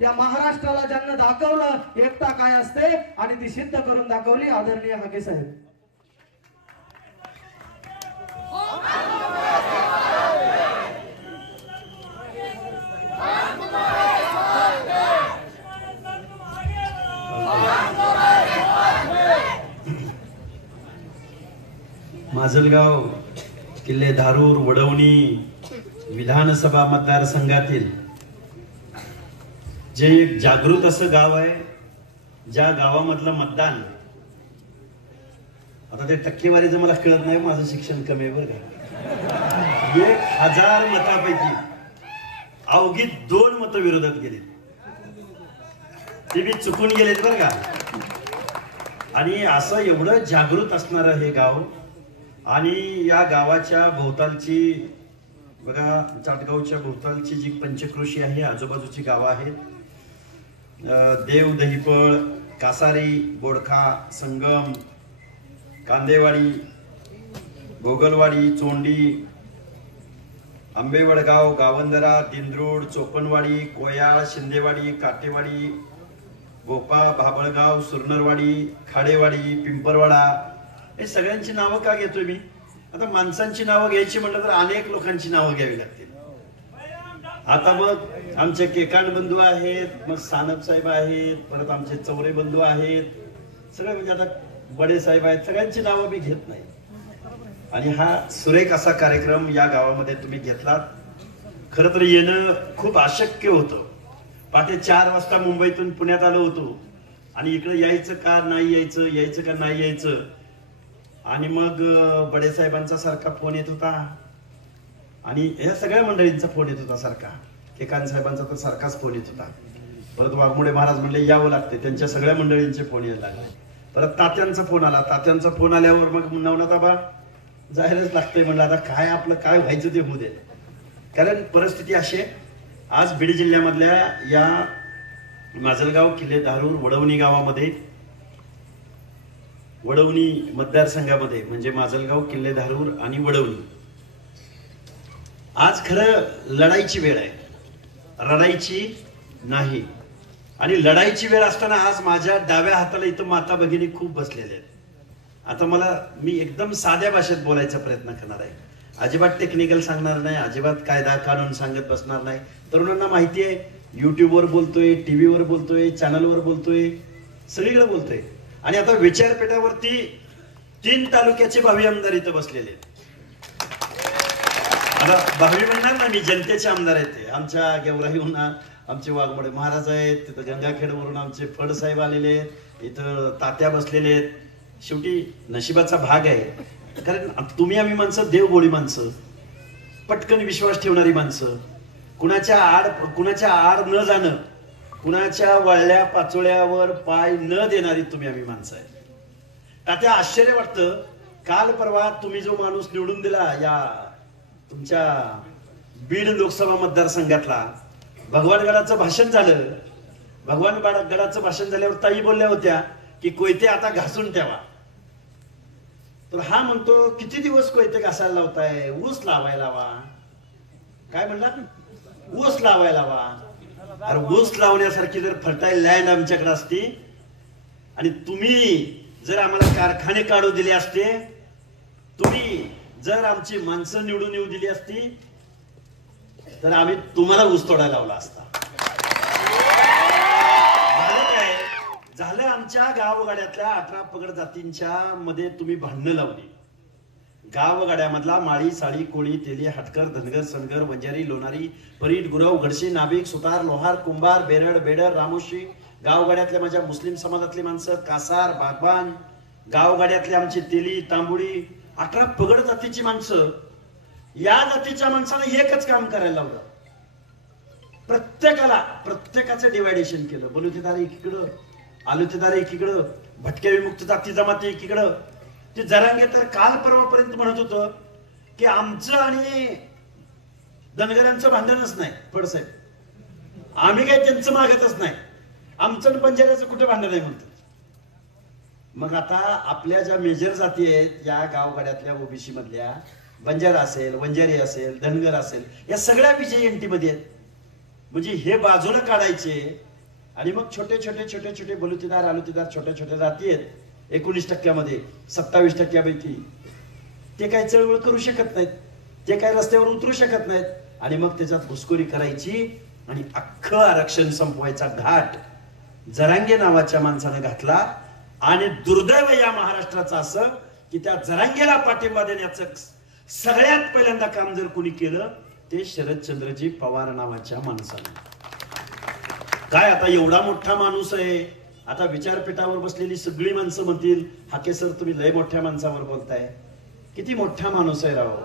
या महाराष्ट्राला ज्यांना दाखवलं एकता काय असते आणि ती सिद्ध करून दाखवली आदरणीय हाके साहेब. माजलगाव किल्ले धारूर वडवणी विधानसभा मतदारसंघातील जे एक जागृत असं गाव आहे, ज्या गावामधलं मतदान, आता ते टक्केवारीचं मला कळत नाही, माझं शिक्षण कमी आहे बरं का, 1000 मतापैकी अवघी 2 मतं विरोधात गेली, ते बी चुकून गेलेत बरं का. आणि असं एवढं जागृत असणारं हे गाव, आणि या गावाच्या भोवतालची बघा, चाटगावच्या भोवतालची जी पंचक्रोशी आहे, आजूबाजूची गावं आहेत, देव, दहिपळ, कासारी, बोडखा, संगम, कांदेवाडी, गोगलवाडी, चोंडी, आंबेवडगाव, गावंदरा, दिंद्रूड, चोपनवाडी, कोयाळ, शिंदेवाडी, काटेवाडी, गोपा, भाबळगाव, सुरनरवाडी, खाडेवाडी, पिंपरवाडा, हे सगळ्यांची नावं का घेतोय मी? आता माणसांची नावं घ्यायची म्हटलं तर अनेक लोकांची नावं घ्यावी लागतील. आता मग आमचे केकांड बंधू आहेत, मग सानप साहेब आहेत, परत आमचे चौरे बंधू आहेत, सगळे म्हणजे आता बडे साहेब आहेत, सगळ्यांची नावं मी घेत नाही. आणि हा सुरेख असा कार्यक्रम या गावामध्ये तुम्ही घेतलात. खरं तर येणं खूप अशक्य होतं. पहाटे 4 वाजता मुंबईतून पुण्यात आलो होतो, आणि इकडे यायचं का नाही यायचं, यायचं का नाही यायचं. आणि मग बडे साहेबांचा सारखा फोन येत होता, आणि या सगळ्या मंडळींचा फोन येत होता सारखा, केकांत साहेबांचा तर सारखाच फोन येत होता. परत वाघमोडे महाराज म्हणले यावं लागते, त्यांच्या सगळ्या मंडळींचे फोन यायला लागले. परत तात्यांचा फोन आला, तात्यांचा फोन आल्यावर मग नवनाथाबा जायलाच लागतंय. म्हणलं आता काय आपलं काय व्हायचं ते होऊ दे, कारण परिस्थिती अशी आहे. आज बीड जिल्ह्यामधल्या या माजलगाव किल्ले धारूर वडवणी गावामध्ये, वडवणी मतदारसंघामध्ये, म्हणजे माजलगाव किल्ले धारूर आणि वडवणी, आज खरं लढाईची वेळ आहे, रडायची नाही. आणि लढाईची वेळ असताना आज माझ्या डाव्या हाताला इथं माता भगिनी खूप बसलेले आहेत. आता मी एकदम साध्या भाषेत बोलायचा प्रयत्न करणार आहे, अजिबात टेक्निकल सांगणार नाही, अजिबात कायदा कानून सांगत बसणार नाही. तरुणांना माहिती आहे, युट्यूबवर बोलतोय, टीव्हीवर बोलतोय, चॅनलवर बोलतोय, सगळीकडे बोलतोय. आणि आता विचारपेठावरती 3 तालुक्याचे भावी आमदार इथं बसलेले आहेत. आता भावी म्हणणार ना मी, जनतेचे आमदार आहेत ते. आमच्या गेवराईहून आमचे वाघमोडे महाराज आहेत, तिथं गंगाखेडवरून आमचे फड साहेब आलेले आहेत, इथं तात्या बसलेले आहेत. शेवटी नशिबाचा भाग आहे, कारण तुम्ही आम्ही माणसं देवगोळी माणसं, पटकन विश्वास ठेवणारी माणसं, कुणाच्या आड न जाणं, कुणाच्या वळल्या पाचोळ्यावर पाय न देणारी तुम्ही आम्ही माणसं आहे. तात्या आश्चर्य वाटतं, काल परवा तुम्ही जो माणूस निवडून दिला या तुमच्या बीड लोकसभा मतदारसंघातला, भगवानगडाचं भाषण झालं. भगवानगडाचं भाषण झाल्यावर ताई बोलल्या होत्या की कोयते आता घासून ठेवा. तर हा म्हणतो किती दिवस कोयते घासायला लावताय, ऊस लावायला लावा. काय म्हणला? ऊस लावायला लावा. अरे ऊस लावण्यासारखी जर फर्टाईल लँड आमच्याकडे असती, आणि तुम्ही जर आम्हाला कारखाने काढू दिले असते, तुम्ही जर आमची माणसं निवडून येऊ दिली असती, तर आम्ही तुम्हाला ऊस तोडायला लावला असता. झालं आमच्या गावगाड्यातल्या 18 पगड जातींच्या मध्ये तुम्ही भांडणं लावली. गावगाड्यामधला माळी, साळी, कोळी, तेली, हटकर, धनगर, सनगर, वंजारी, लोणारी, परीट, गुरव, गडशी, नाभिक, सुतार, लोहार, कुंभार, बेरड, बेडर, रामोशी, गावगाड्यातल्या माझ्या मुस्लिम समाजातली माणसं, कासार, बागबान, गावगाड्यातली आमची तेली, तांबुडी, 18 पगड जातीची माणसं. या जातीच्या माणसाने एकच काम करायला लावलं, प्रत्येकाचं डिवायडेशन केलं. बलुतेदार एकीकडं, आलुतेदार एकीकडं, भटक्या विमुक्त जाती जमाती एकीकडं. ते जरांगे तर काल परवापर्यंत म्हणत होतं की आमचं आणि धनगरांचं भांडणच नाही. फडसाहेब, आम्ही काही त्यांचं मागतच नाही, आमचं आणि बंजाऱ्याचं कुठे भांडण आहे म्हणतात. मग आता आपल्या ज्या मेजर जाती आहेत या गावगाड्यातल्या ओबीसी मधल्या, बंजारा असेल, वंजारी असेल, धनगर असेल, या सगळ्या विजय एनटी मध्ये आहेत. म्हणजे हे बाजूला काढायचे आणि मग छोटे छोटे छोटे छोटे बलुतेदार आलुतेदार छोट्या छोट्या जाती आहेत 19% 27% ते काही चळवळ करू शकत नाहीत, ते काही रस्त्यावर उतरू शकत नाहीत आणि मग त्याच्यात घुसखोरी करायची आणि अख्खं आरक्षण संपवायचा घाट जरांगे नावाच्या माणसाने घातला. आणि दुर्दैव या महाराष्ट्राचं असं की त्या जरांगेला पाठिंबा देण्याचं सगळ्यात पहिल्यांदा काम जर कोणी केलं ते शरदचंद्रजी पवार नावाच्या माणसाने. काय आता एवढा मोठा माणूस आहे, आता विचारपीठावर बसलेली सगळी माणसं म्हणतील हाके सर तुम्ही लय मोठ्या माणसावर बोलताय, किती मोठा माणूस आहे राव.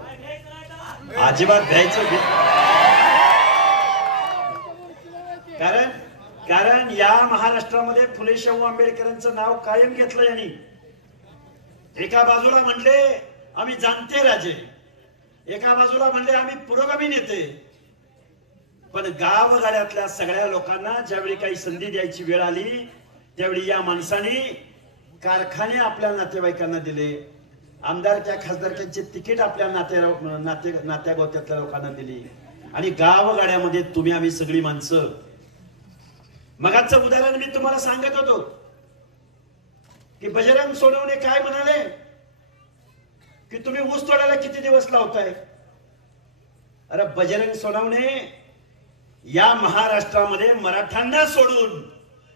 अजिबात घ्यायचं कारण या महाराष्ट्रामध्ये फुले शाहू आंबेडकरांचं नाव कायम घेतलं यांनी. एका बाजूला म्हणले आम्ही जाणते राजे, एका बाजूला म्हणले आम्ही पुरोगामी नेते, पण गावगाड्यातल्या सगळ्या लोकांना ज्यावेळी काही संधी द्यायची वेळ आली त्यावेळी या माणसाने कारखाने आपल्या नातेवाईकांना दिले, आमदारच्या खासदारच्या तिकीट आपल्या नात्या गोत्यातल्या लोकांना दिली आणि गावगाड्यामध्ये तुम्ही आम्ही सगळी माणसं. मगाचं उदाहरण मी तुम्हाला सांगत होतो की बजरंग सोनवणे काय म्हणाले की तुम्ही ऊस तोडायला किती दिवस लावताय. अरे बजरंग सोनवणे या महाराष्ट्रामध्ये मराठ्यांना सोडून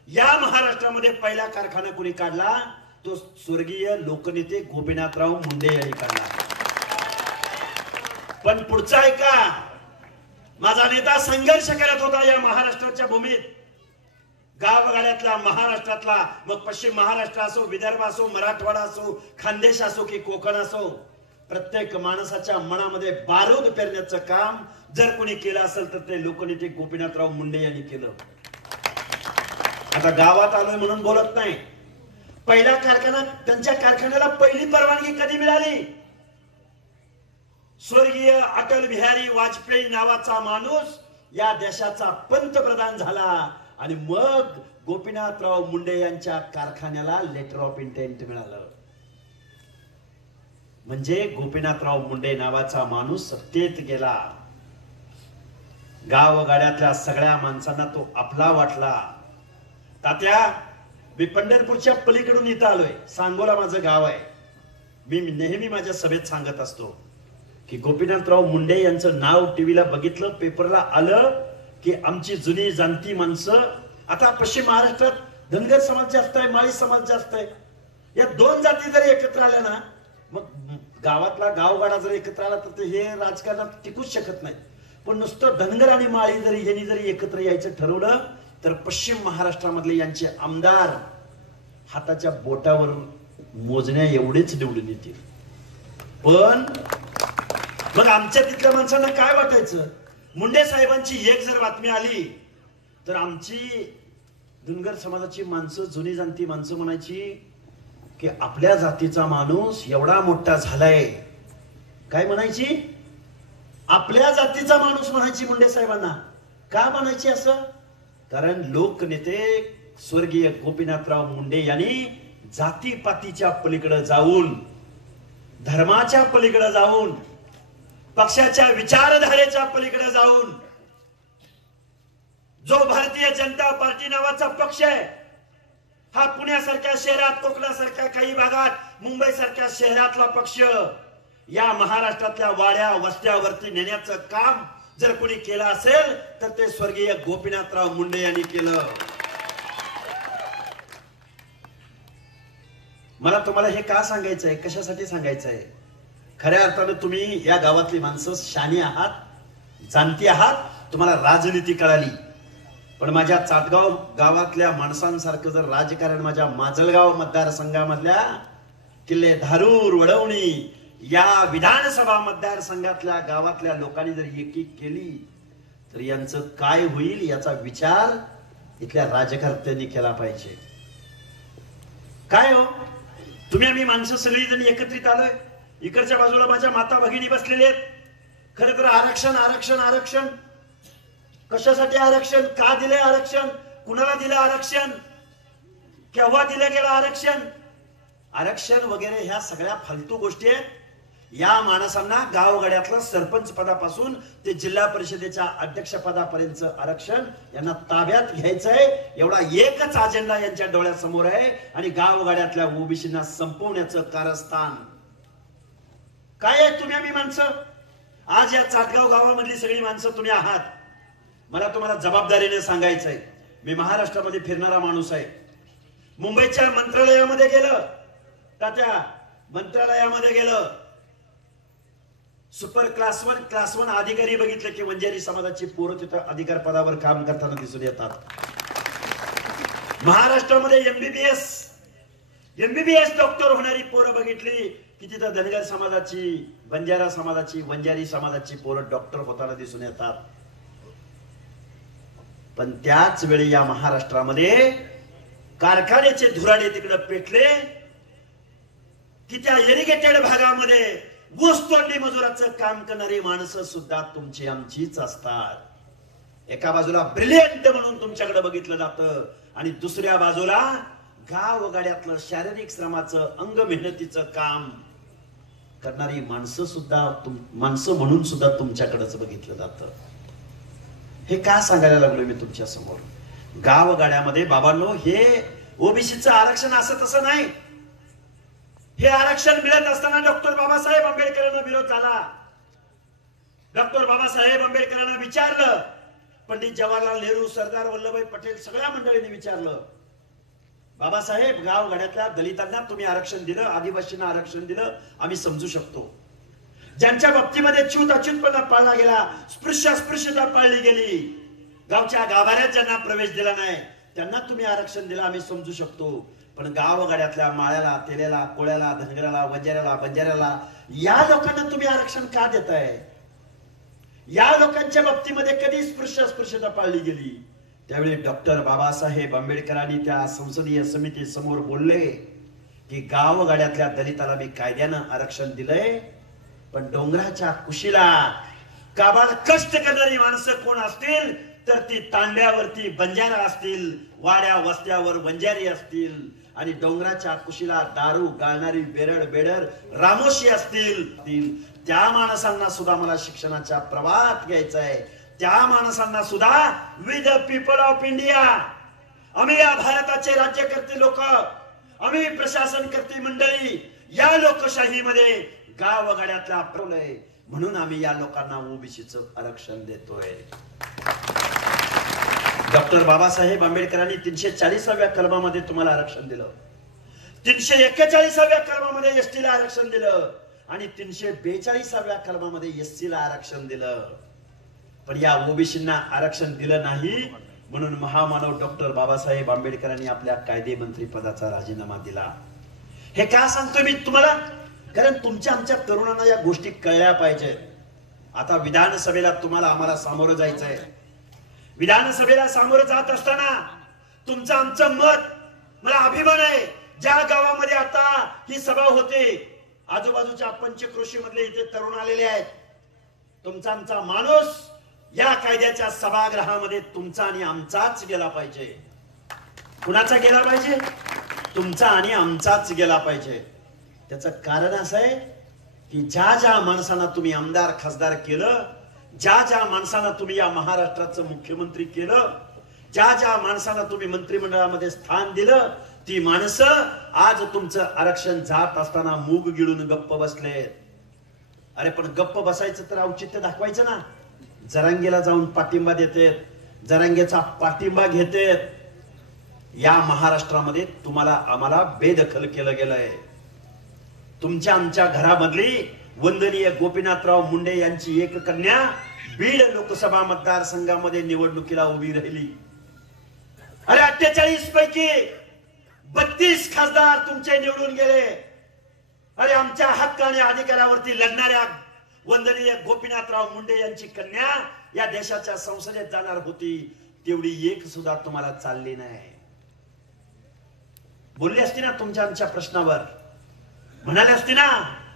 या महाराष्ट्रामध्ये पहिला कारखाना कोणी काढला तो स्वर्गीय लोकनेते गोपीनाथराव मुंडे यांनी काढला. पण पुढचा ऐका, माझा नेता संघर्ष करत होता या महाराष्ट्राच्या भूमीत, गावगाड्यातला महाराष्ट्रातला, मग पश्चिम महाराष्ट्र असो, विदर्भ असो, मराठवाडा असो, खानदेश असो की कोकण असो, प्रत्येक माणसाच्या मनामध्ये बारूद पेरण्याचं काम जर कोणी केलं असेल तर ते लोकनेते गोपीनाथराव मुंडे यांनी केलं. आता गावात आलोय म्हणून बोलत नाही, पहिला कारखाना त्यांच्या कारखान्याला पहिली परवानगी कधी मिळाली? स्वर्गीय अटल बिहारी वाजपेयी नावाचा माणूस या देशाचा पंतप्रधान झाला आणि मग गोपीनाथराव मुंडे यांच्या कारखान्याला लेटर ऑफ इंटेंट मिळालं. म्हणजे गोपीनाथराव मुंडे नावाचा माणूस सत्तेत गेला, गावगाड्यातल्या सगळ्या माणसांना तो आपला वाटला. तात्या मी पंढरपूरच्या पलीकडून इथं आलोय, सांगोला माझं गाव आहे. मी नेहमी माझ्या सभेत सांगत असतो की गोपीनाथराव मुंडे यांचं नाव टीव्हीला बघितलं, पेपरला आलं की आमची जुनी जाणती माणसं, आता पश्चिम महाराष्ट्रात धनगर समाज जास्त आहे, माळी समाज जास्त आहे, या दोन जाती जर एकत्र आल्या ना, मग गावातला गावगाडा जर एकत्र आला तर हे राजकारणात टिकूच शकत नाही. पण नुसतं धनगर आणि माळी जरी एकत्र यायचं ठरवलं तर पश्चिम महाराष्ट्रामधले यांचे आमदार हाताच्या बोटावर मोजण्या एवढेच निवडून येतील. पण मग आमच्या तिथल्या माणसांना काय वाटायचं, मुंडे साहेबांची एक जर बातमी आली तर आमची धनगर समाजाची माणसं, जुनी जाणती माणसं म्हणायची की आपल्या जातीचा माणूस एवढा मोठा झालाय. काय म्हणायची? आपल्या जातीचा माणूस म्हणायची मुंडे साहेबांना. का म्हणायची असं? कारण लोकनेते स्वर्गीय गोपीनाथराव मुंडे यांनी जातीपातीच्या पलीकडे जाऊन, धर्माच्या पलीकडे जाऊन, पक्षाच्या विचारधारेच्या पलीकडे जाऊन, जो भारतीय जनता पार्टी नावाचा पक्ष आहे हा पुण्यासारख्या शहरात, कोकणासारख्या काही भागात, मुंबईसारख्या शहरातला पक्ष या महाराष्ट्रातल्या वाड्या वस्त्यावरती नेण्याचं काम जर कोणी केलं असेल तर ते स्वर्गीय गोपीनाथराव मुंडे यांनी केलं. मला तुम्हाला हे का सांगायचं आहे, कशासाठी सांगायचं आहे? खऱ्या अर्थानं तुम्ही या गावातली माणसं शानी आहात, जाणती आहात, तुम्हाला राजनीती कळाली. पण माझ्या चाटगाव गावातल्या माणसांसारखं जर राजकारण माझ्या माजलगाव मतदारसंघामधल्या किल्ले धारूर, वडवणी या विधानसभा मतदारसंघातल्या गावातल्या लोकांनी जर एकी केली तर यांचं काय होईल याचा विचार इथल्या राजकर्त्यांनी केला पाहिजे. काय हो, तुम्ही आम्ही माणसं सगळी जण एकत्रित आलोय, इकडच्या बाजूला माझ्या माता भगिनी बसलेले आहेत. खरं तर आरक्षण आरक्षण आरक्षण कशासाठी आरक्षण, का दिले आरक्षण, कुणाला दिलं आरक्षण, केव्हा दिलं गेलं आरक्षण? आरक्षण वगैरे ह्या सगळ्या फालतू गोष्टी आहेत. या माणसांना गावगाड्यातलं सरपंच पदापासून ते जिल्हा परिषदेच्या अध्यक्ष पदापर्यंत आरक्षण यांना ताब्यात घ्यायचंय. एवढा एकच अजेंडा यांच्या डोळ्यासमोर आहे आणि गावगाड्यातल्या ओबीसींना संपवण्याचं कारस्थान काय आहे. तुम्ही आम्ही माणसं, आज या चाटगाव गावामधली सगळी माणसं तुम्ही आहात. मला तुम्हाला जबाबदारीने सांगायचंय, मी महाराष्ट्रामध्ये फिरणारा माणूस आहे. मुंबईच्या मंत्रालयामध्ये गेलं, तात्या मंत्रालयामध्ये गेलं, सुपर क्लास वन अधिकारी बघितले की वंजारी समाजाची पोरं तिथं अधिकार पदावर काम करताना दिसून येतात. महाराष्ट्रामध्ये एमबीबीएस डॉक्टर होणारी पोरं बघितली की तिथं धनगर समाजाची, बंजारा समाजाची, वंजारी समाजाची पोरं डॉक्टर होताना दिसून येतात. पण त्याच वेळी या महाराष्ट्रामध्ये कारखान्याचे धुराडे तिकडे पेटले की त्या इरिगेटेड भागामध्ये ऊसतोडणी मजुराचं काम करणारी माणसं सुद्धा तुमची आमचीच असतात. एका बाजूला ब्रिलियंट म्हणून तुमच्याकडे बघितलं जातं आणि दुसऱ्या बाजूला गावगाड्यातलं शारीरिक श्रमाचं, अंग मेहनतीचं काम करणारी माणसं म्हणून सुद्धा तुमच्याकडेच बघितलं जातं. हे का सांगायला लागलोय मी तुमच्या समोर? गावगाड्यामध्ये बाबांनो, हे ओबीसीचं आरक्षण असं तसं नाही. हे आरक्षण मिळत असताना डॉक्टर बाबासाहेब आंबेडकरांना विरोध झाला. डॉक्टर बाबासाहेब आंबेडकरांना विचारलं, पंडित जवाहरलाल नेहरू, सरदार वल्लभभाई पटेल सगळ्या मंडळींनी विचारलं, बाबासाहेब गावगाड्यातल्या दलितांना तुम्ही आरक्षण दिलं, आदिवासींना आरक्षण दिलं, आम्ही समजू शकतो. ज्यांच्या बाबतीमध्ये अच्युतपणा पाळला गेला, स्पृश्यता पाळली गेली, गावच्या गाभाऱ्यात ज्यांना प्रवेश दिला नाही त्यांना तुम्ही आरक्षण दिलं, आम्ही समजू शकतो. पण गावगाड्यातल्या माळ्याला, तेल्याला, कोळ्याला, धनगराला, वंजाऱ्याला, बंजाऱ्याला या लोकांना तुम्ही आरक्षण का देताय? या लोकांच्या बाबतीमध्ये कधी स्पृश्यता पाळली गेली? त्यावेळी डॉक्टर बाबासाहेब आंबेडकरांनी त्या संसदीय समिती समोर बोलले की गावगाड्यातल्या दलिताला मी कायद्यानं आरक्षण दिलंय, पण डोंगराच्या कुशीला काबाड कष्ट करणारी माणसं कोण असतील तर ती तांड्यावरती बंजारा असतील, वाड्या वस्त्यावर वंजारी असतील, आणि डोंगराच्या कुशीला दारू गाळणारी बेरड रामोशी असतील, त्या माणसांना सुद्धा मला शिक्षणाच्या प्रवाहात घ्यायचं आहे. त्या माणसांना सुद्धा we the people of India, आम्ही या भारताचे राज्यकर्ते लोक, आम्ही प्रशासन कर्ते मंडळी या लोकशाहीमध्ये गावगाड्यातल्या प्रलय म्हणून आम्ही या लोकांना ओबीसीचं आरक्षण देतोय. डॉक्टर बाबासाहेब आंबेडकरांनी 340व्या कलमामध्ये तुम्हाला आरक्षण दिलं, 341व्या कलमामध्ये एसटीला आरक्षण दिलं आणि 342व्या कलमामध्ये एससीला आरक्षण दिलं. पण या ओबीसींना आरक्षण दिलं नाही म्हणून महामानव डॉक्टर बाबासाहेब आंबेडकरांनी आपल्या कायदे मंत्री पदाचा राजीनामा दिला. हे का सांगतोय मी तुम्हाला? कारण तुमच्या आमच्या तरुणांना या गोष्टी कळल्या पाहिजेत. आता विधानसभेला तुम्हाला आम्हाला सामोरं जायचंय. विधानसभेला सामोरं जात असताना तुमचं आमचं मत, मला अभिमान आहे, ज्या गावामध्ये आता ही सभा होते आजूबाजूच्या पंचक्रोशी मधले इथे तरुण आलेले आहेत, तुमचा आमचा माणूस या कायद्याच्या सभागृहामध्ये तुमचा आणि आमचाच गेला पाहिजे. कुणाचा गेला पाहिजे? तुमचा आणि आमचाच गेला पाहिजे. त्याचं कारण असं आहे की ज्या ज्या माणसांना तुम्ही आमदार खासदार केलं, ज्या ज्या माणसांना तुम्ही या महाराष्ट्राचं मुख्यमंत्री केलं, ज्या ज्या माणसांना तुम्ही मंत्रिमंडळामध्ये स्थान दिलं, ती माणसं आज तुमचं आरक्षण जात असताना मूग गिळून गप्प बसले. अरे पण गप्प बसायचं तर औचित्य दाखवायचं ना. जरांगेला जाऊन पाठिंबा देतेत, जरांगेचा पाठिंबा घेतेत. या महाराष्ट्रामध्ये तुम्हाला आम्हाला बेदखल केलं गेलंय. तुमच्या आमच्या घरामधली वंदनीय गोपीनाथराव मुंडे यांची एक कन्या बीड लोकसभा मतदारसंघामध्ये निवडणुकीला उभी राहिली. अरे 48 पैकी 32 खासदार तुमचे निवडून गेले. अरे आमच्या हक्क आणि अधिकारावरती लढणाऱ्या वंदनीय गोपीनाथराव मुंडे यांची कन्या या देशाच्या संसदेत जाणार होती, तेवढी एक सुद्धा तुम्हाला चालली नाही. बोलली असती ना तुमच्या आमच्या प्रश्नावर, म्हणाले असते ना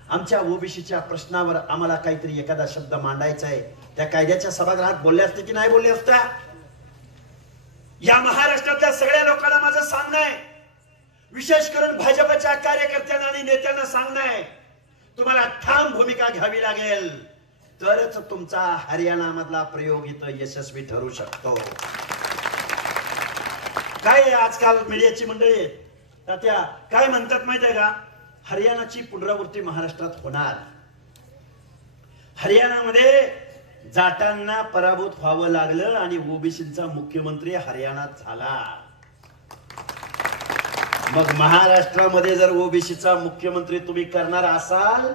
आमच्या ओबीसीच्या प्रश्नावर आम्हाला काहीतरी एखादा शब्द मांडायचा आहे, त्या कायद्याच्या सभागृहात बोलले असते की नाही बोलले असत्या? या महाराष्ट्रातल्या सगळ्या लोकांना माझं सांगणं आहे, विशेष करून भाजपच्या कार्यकर्त्यांना आणि नेत्यांना सांगणं आहे, तुम्हाला ठाम भूमिका घ्यावी लागेल, तरच तुमचा हरियाणा मधला प्रयोग इथं यशस्वी ठरू शकतो. काय आजकाल मीडियाची मंडळी आहेत, त्या काय म्हणतात माहितीये का, हरियाणाची पुनरावृत्ती महाराष्ट्रात होणार. हरियाणामध्ये जाटांना पराभूत व्हावं लागलं आणि ओबीसीचा मुख्यमंत्री हरियाणात झाला. मग महाराष्ट्रामध्ये जर ओबीसीचा मुख्यमंत्री तुम्ही करणार असाल,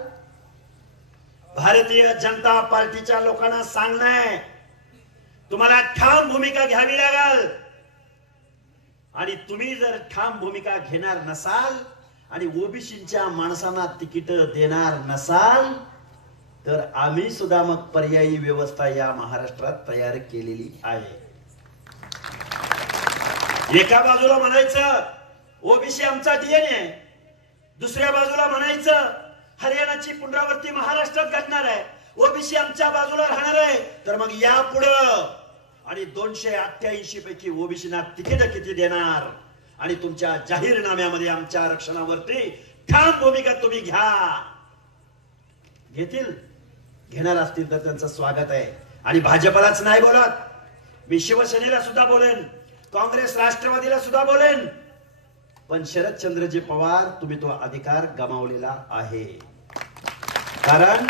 भारतीय जनता पार्टीच्या लोकांना सांगणं, तुम्हाला ठाम भूमिका घ्यावी लागेल. आणि तुम्ही जर ठाम भूमिका घेणार नसाल आणि ओबीसीच्या माणसांना तिकीट देणार नसाल, तर आम्ही सुद्धा मग पर्यायी व्यवस्था या महाराष्ट्रात तयार केलेली आहे. एका बाजूला म्हणायचं ओबीसी आमचा डीएनए आहे, दुसऱ्या बाजूला म्हणायचं हरियाणाची पुनरावृत्ती महाराष्ट्रात घडणार आहे, ओबीसी आमच्या बाजूला राहणार आहे. तर मग यापुढं आणि 288 पैकी ओबीसीना तिकीट किती देणार आणि तुमच्या जाहीरनाम्यामध्ये आमच्या आरक्षणावरती ठाम भूमिका तुम्ही घ्या. घेतील, घेणार असतील तर त्यांचं स्वागत आहे. आणि भाजपलाच नाही बोलत, मी शिवसेनेला सुद्धा बोलेन, काँग्रेस राष्ट्रवादीला सुद्धा बोलेन. पण शरदचंद्रजी पवार, तुम्ही तो अधिकार गमावलेला आहे. कारण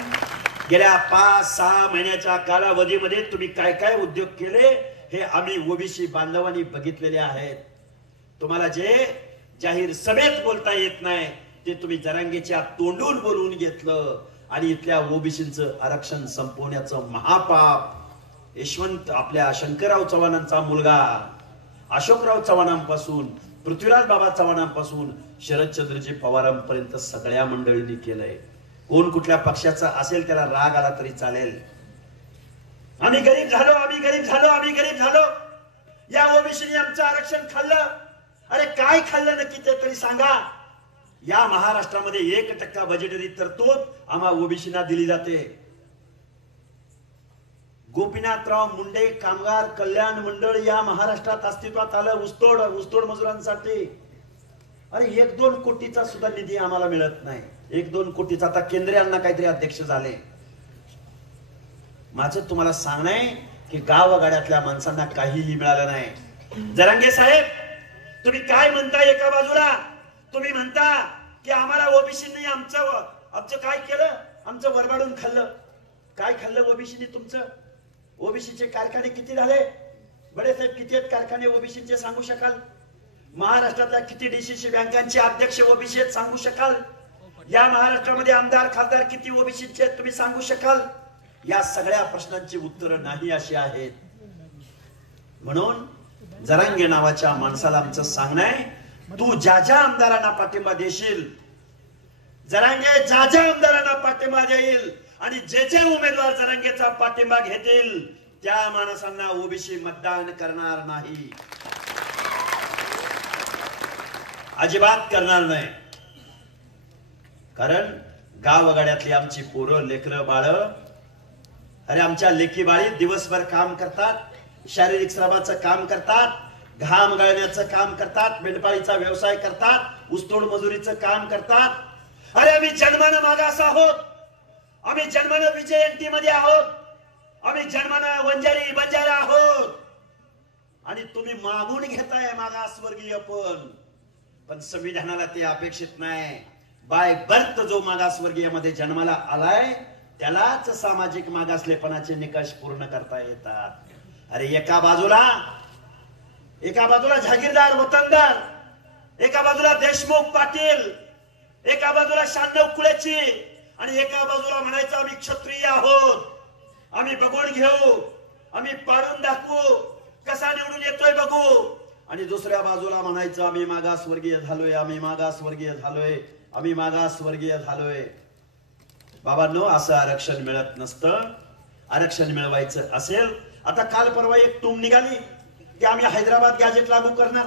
गेल्या 5-6 महिन्याच्या कालावधीमध्ये तुम्ही काय काय उद्योग केले हे आम्ही ओबीसी बांधवांनी बघितलेले आहेत. तुम्हाला जे जाहीर सभेत बोलता येत नाही ते तुम्ही जरांगेच्या तोंडून बोलवून घेतलं आणि इथल्या ओबीसीचं आरक्षण संपवण्याचं महापाप यशवंत आपल्या शंकरराव चव्हाणांचा मुलगा अशोकराव चव्हाणांपासून पृथ्वीराज बाबा चव्हाणांपासून शरदचंद्रजी पवारांपर्यंत सगळ्या मंडळींनी केलंय. कोण कुठल्या पक्षाचा असेल त्याला राग आला तरी चालेल. आम्ही गरीब झालो, आम्ही गरीब झालो, आम्ही गरीब झालो, या ओबीसीने आमचं आरक्षण खाल्लं. अरे काय खाल्लं नक्की ते तरी सांगा. या महाराष्ट्रामध्ये 1% बजेटरी तरतूद आम्हा ओबीसीना दिली जाते. गोपीनाथराव मुंडे कामगार कल्याण मंडळ या महाराष्ट्रात अस्तित्वात आलं ऊसतोड मजुरांसाठी. अरे 1-2 कोटीचा सुद्धा निधी आम्हाला मिळत नाही. 1-2 कोटीचा आता केंद्रीयांना काहीतरी अध्यक्ष झाले. माझं तुम्हाला सांगणं आहे की गावागाड्यातल्या माणसांना काहीही मिळालं नाही. जरांगे साहेब, तुम्ही काय म्हणता? एका बाजूला तुम्ही म्हणता की आम्हाला ओबीसीने आमचं काय केलं, आमचं वरबाडून खाल्लं. काय खाल्लं ओबीसीने तुमचं? ओबीसीचे कारखाने किती झाले? बडेसाहेब किती आहेत कारखाने ओबीसीचे सांगू शकाल? महाराष्ट्रातल्या किती डीसीसी बँकांचे अध्यक्ष ओबीसी आहेत सांगू शकाल? या महाराष्ट्रामध्ये आमदार खासदार किती ओबीसीचे तुम्ही सांगू शकाल? या सगळ्या प्रश्नांची उत्तरं नाही अशी आहेत. म्हणून जरांगे नावाच्या माणसाला आमचं सांगणं आहे, तू ज्या ज्या आमदारांना पाठिंबा देशील, जरांगे ज्या ज्या आमदारांना पाठिंबा देईल आणि जे जे उमेदवार जरांगेचा पाठिंबा घेतील त्या माणसांना ओबीसी मतदान करणार नाही, अजिबात करणार नाही. कारण गावगाड्यातली आमची पोरं लेकरं बाळ, अरे आमच्या लेकी बाळी दिवसभर काम करतात, शारीरिक श्रमाचं काम करतात, घाम गाळण्याचं काम करतात, मेंढपाळीचा व्यवसाय करतात, ऊसतोड मजुरीचं काम करतात. अरे आम्ही जन्मानं मागास आहोत, आम्ही जन्मानं विजयंती मध्ये आहोत, आम्ही जन्मानं वंजारी बंजारा आहोत. आणि तुम्ही मागून घेताय मागासवर्गीय पण संविधानाला ते अपेक्षित नाही. बाय बर्थ जो मागासवर्गीयामध्ये जन्माला आलाय त्यालाच सामाजिक मागासलेपणाचे निकष पूर्ण करता येतात. अरे एका बाजूला जागीरदार वतनदार, एका बाजूला देशमुख पाटील, एका बाजूला 96 कुळेची आणि एका बाजूला म्हणायचं आम्ही क्षत्रिय आहोत, आम्ही बघून घेऊ, आम्ही पाडून दाखवू, कसा निवडून येतोय बघू. आणि दुसऱ्या बाजूला म्हणायचं आम्ही मागासवर्गीय झालोय, आम्ही मागासवर्गीय झालोय, आम्ही मागासवर्गीय झालोय. बाबांनो, असं आरक्षण मिळत नसतं. आरक्षण मिळवायचं असेल, आता काल परवा एक टूम निघाली की आम्ही हैदराबाद गॅजेट लागू करणार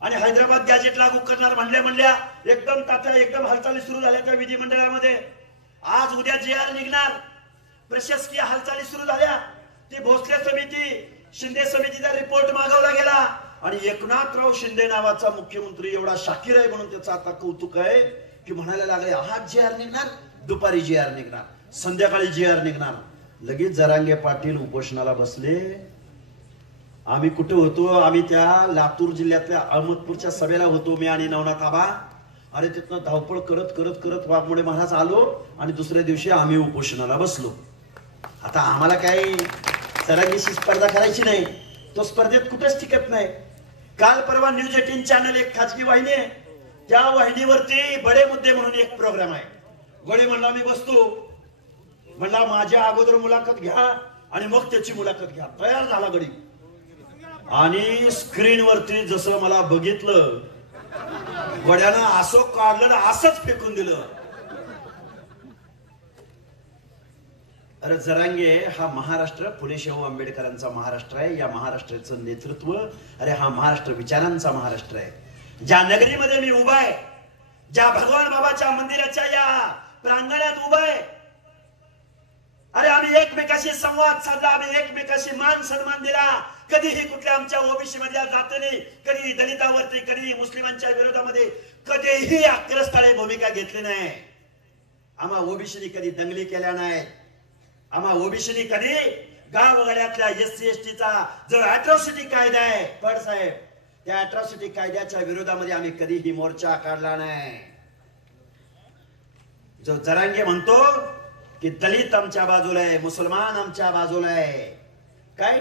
आणि हैदराबाद गॅजेट लागू करणार म्हणल्या एकदम तात्या एकदम हालचाली सुरू झाल्या त्या विधिमंडळामध्ये. आज उद्या JR निघणार, प्रशासकीय हालचाली सुरू झाल्या. ती भोसले समिती, शिंदे समितीचा रिपोर्ट मागवला गेला आणि एकनाथराव शिंदे नावाचा मुख्यमंत्री एवढा शाकीर आहे म्हणून त्याचं आता कौतुक आहे की म्हणायला लागले आज JR निघणार, दुपारी जी आर निघणार, संध्याकाळी जी आर निघणार. लगेच जरांगे पाटील उपोषणाला बसले. आम्ही कुठे होतो? आम्ही त्या लातूर जिल्ह्यातल्या अहमदपूरच्या सभेला होतो, मी आणि नवनाथ आबा. अरे तिथनं धावपळ करत करत करत वाघमोडे महाराज आलो आणि दुसऱ्या दिवशी आम्ही उपोषणाला बसलो. आता आम्हाला काही जरांगेशी स्पर्धा करायची नाही, तो स्पर्धेत कुठेच टिकत नाही. काल परवा न्यूज 18 चॅनल एक खाजगी वाहिनी आहे, त्या वाहिनीवरती बडे मुद्दे म्हणून एक प्रोग्राम आहे. गडे म्हणला मी बसतो, म्हणला माझ्या अगोदर मुलाखत घ्या आणि मग त्याची मुलाखत घ्या. तयार झाला गडी आणि स्क्रीनवरती जसं मला बघितलं, गड्यानं असं काढलं असंच फेकून दिलं. अरे जरांगे हा महाराष्ट्र फुले शाहू आंबेडकरांचा महाराष्ट्र आहे. या महाराष्ट्राचं नेतृत्व, अरे हा महाराष्ट्र विचारांचा महाराष्ट्र आहे. ज्या नगरीमध्ये मी उभा आहे, ज्या भगवान बाबाच्या मंदिराच्या या प्रांगणात उभा आहे, अरे आम्ही एकमेकाशी संवाद साधला, आम्ही एकमेकाशी मान सन्मान दिला. कधीही कुठल्या आमच्या ओबीसी मधल्या जातीने कधी दलितावरती, कधी मुस्लिमांच्या विरोधामध्ये कधीही आक्रस्ताळे भूमिका घेतली नाही. आम्हा ओबीसीनी कधी दंगली केल्या नाहीत. आम्हा ओबीसीनी कधी गावगाड्यातल्या SC ST चा जो अॅट्रॉसिटी कायदा आहे पड साहेब, त्या अॅट्रॉसिटी कायद्याच्या विरोधामध्ये आम्ही कधीही मोर्चा काढला नाही. जो जरांगे म्हणतो की दलित आमच्या बाजूला आहे, मुसलमान आमच्या बाजूला आहे, काय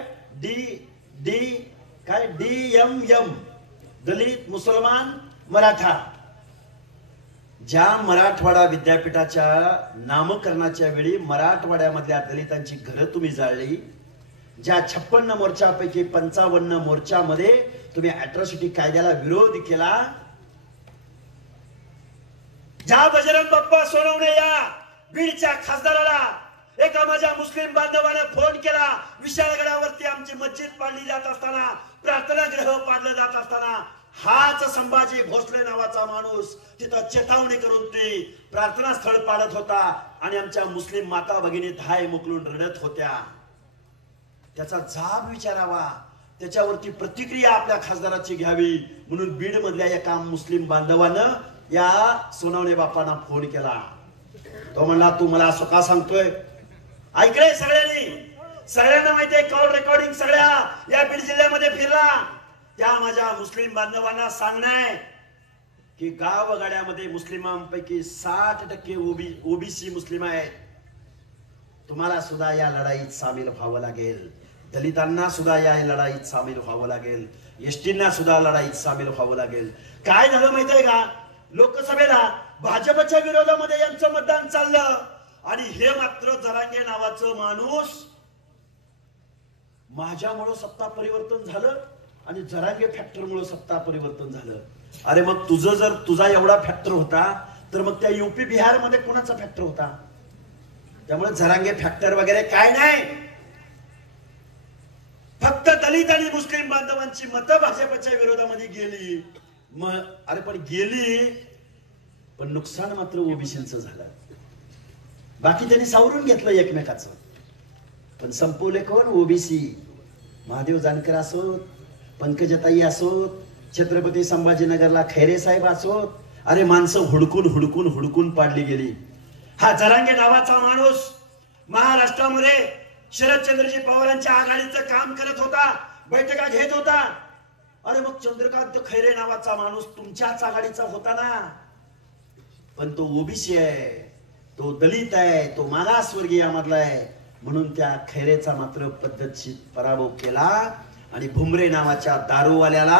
DMM दलित मुसलमान मराठा. ज्या मराठवाडा विद्यापीठाच्या नामकरणाच्या वेळी मराठवाड्यामधल्या दलितांची घरं तुम्ही जाळली, ज्या 56 मोर्चापैकी 55 मोर्चामध्ये तुम्ही अॅट्रॉसिटी कायद्याला विरोध केला, ज्या बजरंग बाप्पा सोनवणे या बीडच्या खासदाराला एका माझ्या मुस्लिम बांधवाने फोन केला, विशाळगडावरती आमची मस्जिद पाडली जात असताना, प्रार्थना गृह पाडलं जात असताना, हाच संभाजी भोसले नावाचा माणूस तिथं चेतावणी करून ती प्रार्थना स्थळ पाडत होता आणि आमच्या मुस्लिम माता भगिनी धाय मोकलून रडत होत्या. त्याचा जाब विचारावा, त्याच्यावरती प्रतिक्रिया आपल्या खासदाराची घ्यावी म्हणून बीड मधल्या एका मुस्लिम बांधवानं या सोनवणे बाप्पांना फोन केला. तो म्हणला तू मला असं का सांगतोय? ऐकलंय सगळ्यांना माहितीये, कॉल रेकॉर्डिंग सगळ्या या बीड जिल्ह्यामध्ये फिरला. त्या माझ्या मुस्लिम बांधवांना सांगणं की गावगाड्यामध्ये मुस्लिमांपैकी 60% ओबीसी मुस्लिम आहेत. तुम्हाला सुद्धा या लढाईत सामील व्हावं लागेल, दलितांना सुद्धा या लढाईत सामील व्हावं लागेल, एसटींना सुद्धा लढाईत सामील व्हावं लागेल. काय झालं माहितीये का? लोकसभेला भाजपच्या विरोधामध्ये यांचं मतदान चाललं आणि हे मात्र जरांगे नावाचं माणूस, माझ्यामुळे सत्ता परिवर्तन झालं आणि जरांगे फॅक्टरमुळे सत्ता परिवर्तन झालं. अरे मग तुझा एवढा फॅक्टर होता तर मग त्या UP बिहार मध्ये कोणाचा फॅक्टर होता? त्यामुळे जरांगे फॅक्टर वगैरे काय नाही, फक्त दलित आणि मुस्लिम बांधवांची मतं भाजपच्या विरोधामध्ये गेली. अरे पण गेली, पण नुकसान मात्र ओबीसींचं झालं. बाकी त्यांनी सावरून घेतलं एकमेकाचं, पण संपवले कोण? ओबीसी. महादेव जानकर असोत, पंकजताई असोत, छत्रपती संभाजीनगरला खैरे साहेब असोत, अरे माणसं हुडकून हुडकून हुडकून पाडली गेली. हा जरांगे नावाचा माणूस महाराष्ट्रामध्ये शरदचंद्रजी पवारांच्या आघाडीचं काम करत होता, बैठका घेत होता. अरे मग चंद्रकांत खैरे नावाचा माणूस तुमच्याच आघाडीचा होता ना, पण तो ओबीसी आहे, तो दलित आहे, तो मागासवर्गीयामधला आहे, म्हणून त्या खैरेचा मात्र पद्धतशीर पराभव केला आणि भुमरे नावाच्या दारूवाल्याला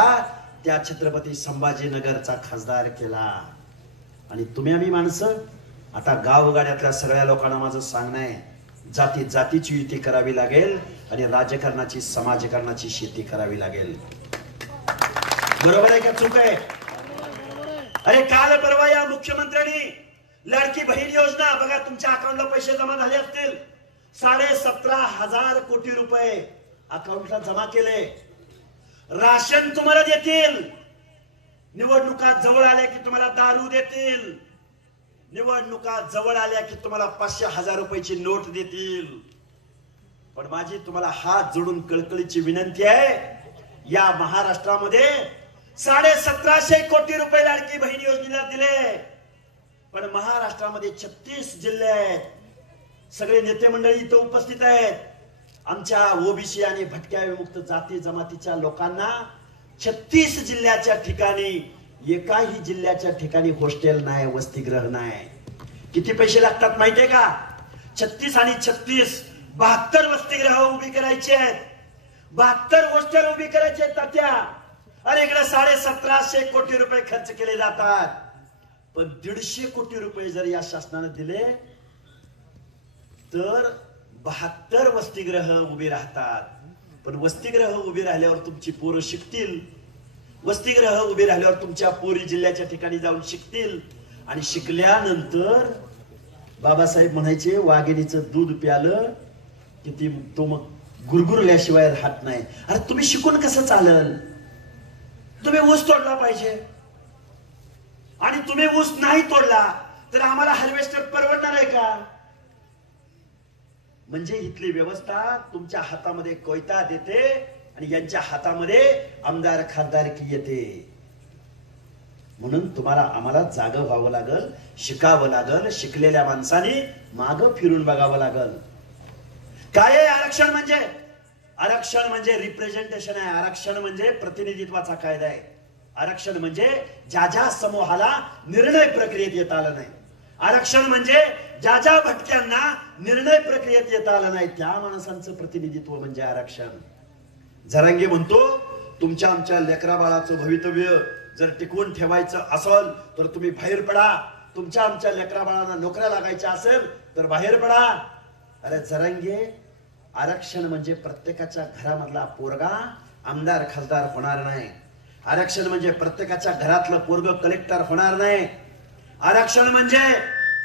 त्या छत्रपती संभाजीनगरचा खासदार केला. आणि तुम्ही आम्ही माणसं आता गावगाड्यातल्या सगळ्या लोकांना माझं सांगणं आहे, जाती जातीची युती करावी लागेल आणि राजकारणाची समाजकारणाची शेती करावी लागेल. बरोबर आहे का चूक आहे? अरे काल परवा या मुख्यमंत्र्यांनी लाडकी बहीण योजना बघा, तुमच्या अकाउंटला पैसे जमा झाले असतील, 17,500 कोटी रुपये अकाउंटला जमा केले. राशन तुम्हाला देतील, निवडणुका जवळ आल्या की तुम्हाला दारू देतील, निवडणुका जवळ आल्या की तुम्हाला 500,000 रुपयाची नोट देतील. पण माझी तुम्हाला हात जोडून कळकळीची विनंती आहे, या महाराष्ट्रामध्ये 1750 कोटी रुपये लाडकी बहीण योजनेला दिले. पण महाराष्ट्रामध्ये 36 जिल्हे आहेत. सगळे नेते मंडळी इथं उपस्थित आहेत. आमच्या ओबीसी आणि भटक्या विमुक्त जाती जमातीच्या लोकांना 36 जिल्ह्याच्या ठिकाणी एकाही जिल्ह्याच्या ठिकाणी हॉस्टेल नाही, वसतिगृह नाही. किती पैसे लागतात माहितीये का? 36 आणि 36 72 वसतिगृह उभी करायची आहेत. 72 हॉस्टेल उभी करायचे आहेत तात्या. अरे इकडे 1750 कोटी रुपये खर्च केले जातात. पण 150 कोटी रुपये जर या शासनाने दिले तर 72 वसतिगृह उभी राहतात. पण वसतिगृह उभी राहिल्यावर तुमची पोरं शिकतील. वसतिगृह उभी राहिल्यावर तुमच्या पोरी जिल्ह्याच्या ठिकाणी जाऊन शिकतील. आणि शिकल्यानंतर बाबासाहेब म्हणायचे वाघिणीचं दूध प्यालं की तो मग गुरगुरल्याशिवाय राहत नाही. अरे तुम्ही शिकून कसं चालल? तुम्ही ऊस तोडला पाहिजे. आणि तुम्ही ऊस नाही तोडला तर आम्हाला हार्वेस्टर परवडणार आहे का? म्हणजे इथली व्यवस्था तुमच्या हातामध्ये कोयता देते आणि यांच्या हातामध्ये आमदार खासदारकी येते. म्हणून तुम्हाला आम्हाला जागं व्हावं लागल, शिकावं लागल. शिकलेल्या माणसाने मागं फिरून बघावं लागल. काय आहे आरक्षण म्हणजे? आरक्षण म्हणजे रिप्रेझेंटेशन आहे. आरक्षण म्हणजे प्रतिनिधित्वाचा कायदा आहे. आरक्षण म्हणजे ज्या ज्या समूहाला निर्णय प्रक्रियेत येता आलं नाही. आरक्षण म्हणजे ज्या ज्या भटक्यांना निर्णय प्रक्रियेत येता आलं नाही त्या माणसांचं प्रतिनिधित्व म्हणजे आरक्षण. जरांगे म्हणतो तुमच्या आमच्या लेकरा बाळाचं भवितव्य जर टिकवून ठेवायचं असेल तर तुम्ही बाहेर पडा. तुमच्या आमच्या लेकरा बाळांना नोकऱ्या लागायच्या असेल तर बाहेर पडा. अरे जरांगे, आरक्षण म्हणजे प्रत्येकाच्या घरामधला पोरगा आमदार खासदार होणार नाही. आरक्षण म्हणजे प्रत्येकाच्या घरातलं पोरग कलेक्टर होणार नाही. आरक्षण म्हणजे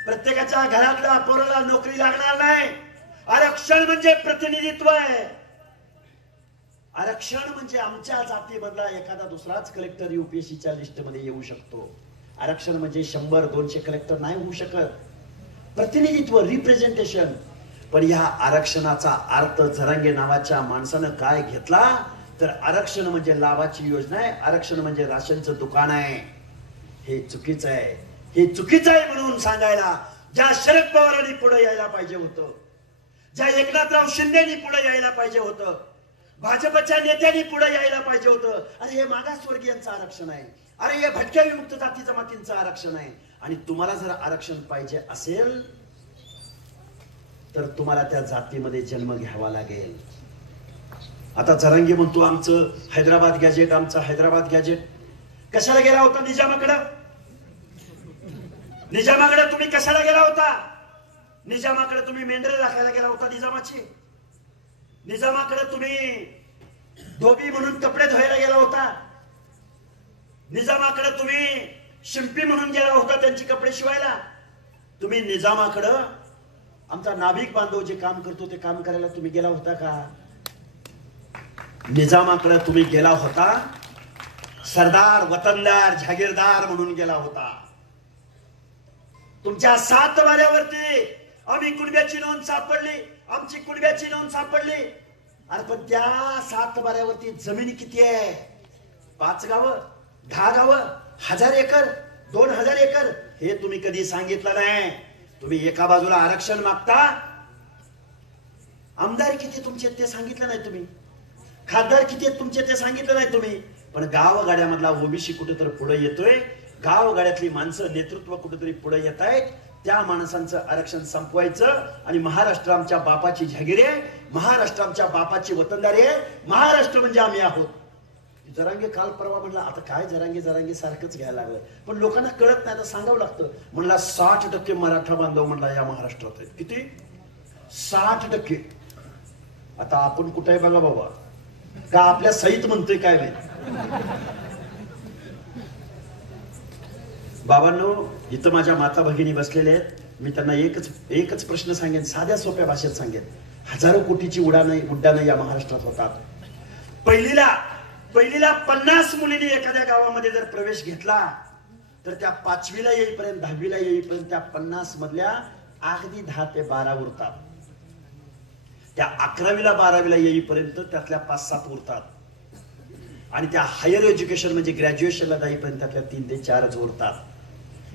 प्रत्येकाच्या घरातल्या पोराला नोकरी लागणार नाही. आरक्षण म्हणजे प्रतिनिधित्व आहे. आरक्षण म्हणजे आमच्या जातीमधला एखादा दुसराच कलेक्टर युपीएससीच्या लिस्ट मध्ये येऊ शकतो. आरक्षण म्हणजे 100-200 कलेक्टर नाही होऊ शकत. प्रतिनिधित्व, रिप्रेझेंटेशन. पण या आरक्षणाचा अर्थ जरांगे नावाच्या माणसानं काय घेतला तर आरक्षण म्हणजे लाभाची योजना आहे, आरक्षण म्हणजे राशनचं दुकान आहे. हे चुकीचं आहे. हे चुकीचं आहे म्हणून सांगायला ज्या शरद पवारांनी पुढे यायला पाहिजे होतं, ज्या एकनाथराव शिंदेनी पुढे यायला पाहिजे होतं, भाजपच्या नेत्यांनी पुढे यायला पाहिजे होतं. अरे हे मागासवर्गीयांचं आरक्षण आहे. अरे हे भटक्या विमुक्त जाती जमातींचं आरक्षण आहे. आणि तुम्हाला जर आरक्षण पाहिजे असेल तर तुम्हाला त्या जातीमध्ये जन्म घ्यावा लागेल. आता जरांगे म्हणतो आमचं हैदराबाद गॅजेट, आमचं हैदराबाद गॅजेट. कशाला गेला होता निजामाकडं? निजामाकडे तुम्ही कशाला गेला होता? निजामाकडे तुम्ही मेंढरे राखायला गेला होता निजामाची? निजामाकडे तुम्ही धोबी म्हणून कपडे धुवायला गेला होता? निजामाकडे तुम्ही शिंपी म्हणून गेला होता त्यांची कपडे शिवायला? तुम्ही निजामाकडं आमचा नाभिक बांधव जे काम करतो ते काम करायला तुम्ही गेला होता का? निजामाकडे तुम्ही गेला होता सरदार, वतनदार, जहागीरदार म्हणून गेला होता. तुमच्या 7 वाऱ्यावरती आम्ही कुणब्याची नोंद सापडली, आमची कुणब्याची नोंद सापडली. अरे पण त्या 7 वाऱ्यावरती जमीन किती आहे? 5 गावं, 10 गावं, 1000 एकर, 2000 एकर हे तुम्ही कधी सांगितलं नाही. तुम्ही एका बाजूला आरक्षण मागता, आमदार किती तुमचे ते सांगितलं नाही तुम्ही, खासदार किती तुमचे ते सांगितलं नाही तुम्ही. पण गावगाड्यामधला ओबीसी कुठेतरी पुढे येतोय, गावगाड्यातली माणसं नेतृत्व कुठेतरी पुढे येत आहेत. त्या माणसांचं आरक्षण संपवायचं आणि महाराष्ट्र आमच्या बापाची जहागीर आहे, महाराष्ट्र आमच्या बापाची वतनदारी आहे, महाराष्ट्र म्हणजे आम्ही आहोत. जरांगे काल परवा म्हणला आता काय जरांगे सारखंच घ्यायला लागलं. पण लोकांना कळत नाही, आता सांगावं लागतं. म्हणला 60% मराठा बांधव म्हणला या महाराष्ट्रात आहेत. किती? 60%. आता आपण कुठे आहे बघा बाबा, का आपल्या सहित म्हणतोय काय माहिती. बाबांनो, इथं माझ्या माता भगिनी बसलेले आहेत. मी त्यांना एकच प्रश्न सांगेन, साध्या सोप्या भाषेत सांगेन. हजारो कोटीची उड्डाणं या महाराष्ट्रात होतात. पहिलीला 50 मुलींनी एखाद्या गावामध्ये जर प्रवेश घेतला तर त्या 5वीला येईपर्यंत 10वीला येईपर्यंत त्या 50 मधल्या अगदी 10 ते 12 उरतात. त्या 11वीला 12वीला येईपर्यंत त्यातल्या 5-7 उरतात. आणि त्या हायर एज्युकेशन म्हणजे ग्रॅज्युएशनला जाईपर्यंत त्यातल्या 3 ते 4च उरतात.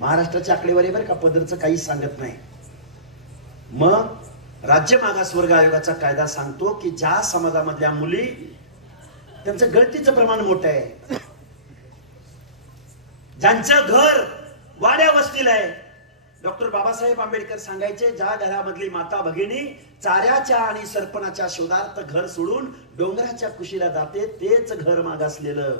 महाराष्ट्राची आकडेवारी बरं का, पदरचं काहीच सांगत नाही. मग राज्य मागासवर्ग आयोगाचा कायदा सांगतो की ज्या समाजामधल्या मुली त्यांचं गळतीचं प्रमाण मोठं आहे, ज्यांचं घर वाड्या वस्तीला आहे. डॉक्टर बाबासाहेब आंबेडकर सांगायचे, ज्या घरामधली माता भगिनी चाऱ्याच्या आणि सरपणाच्या शोधार्थ घर सोडून डोंगराच्या कुशीला जाते तेच घर मागासलेलं.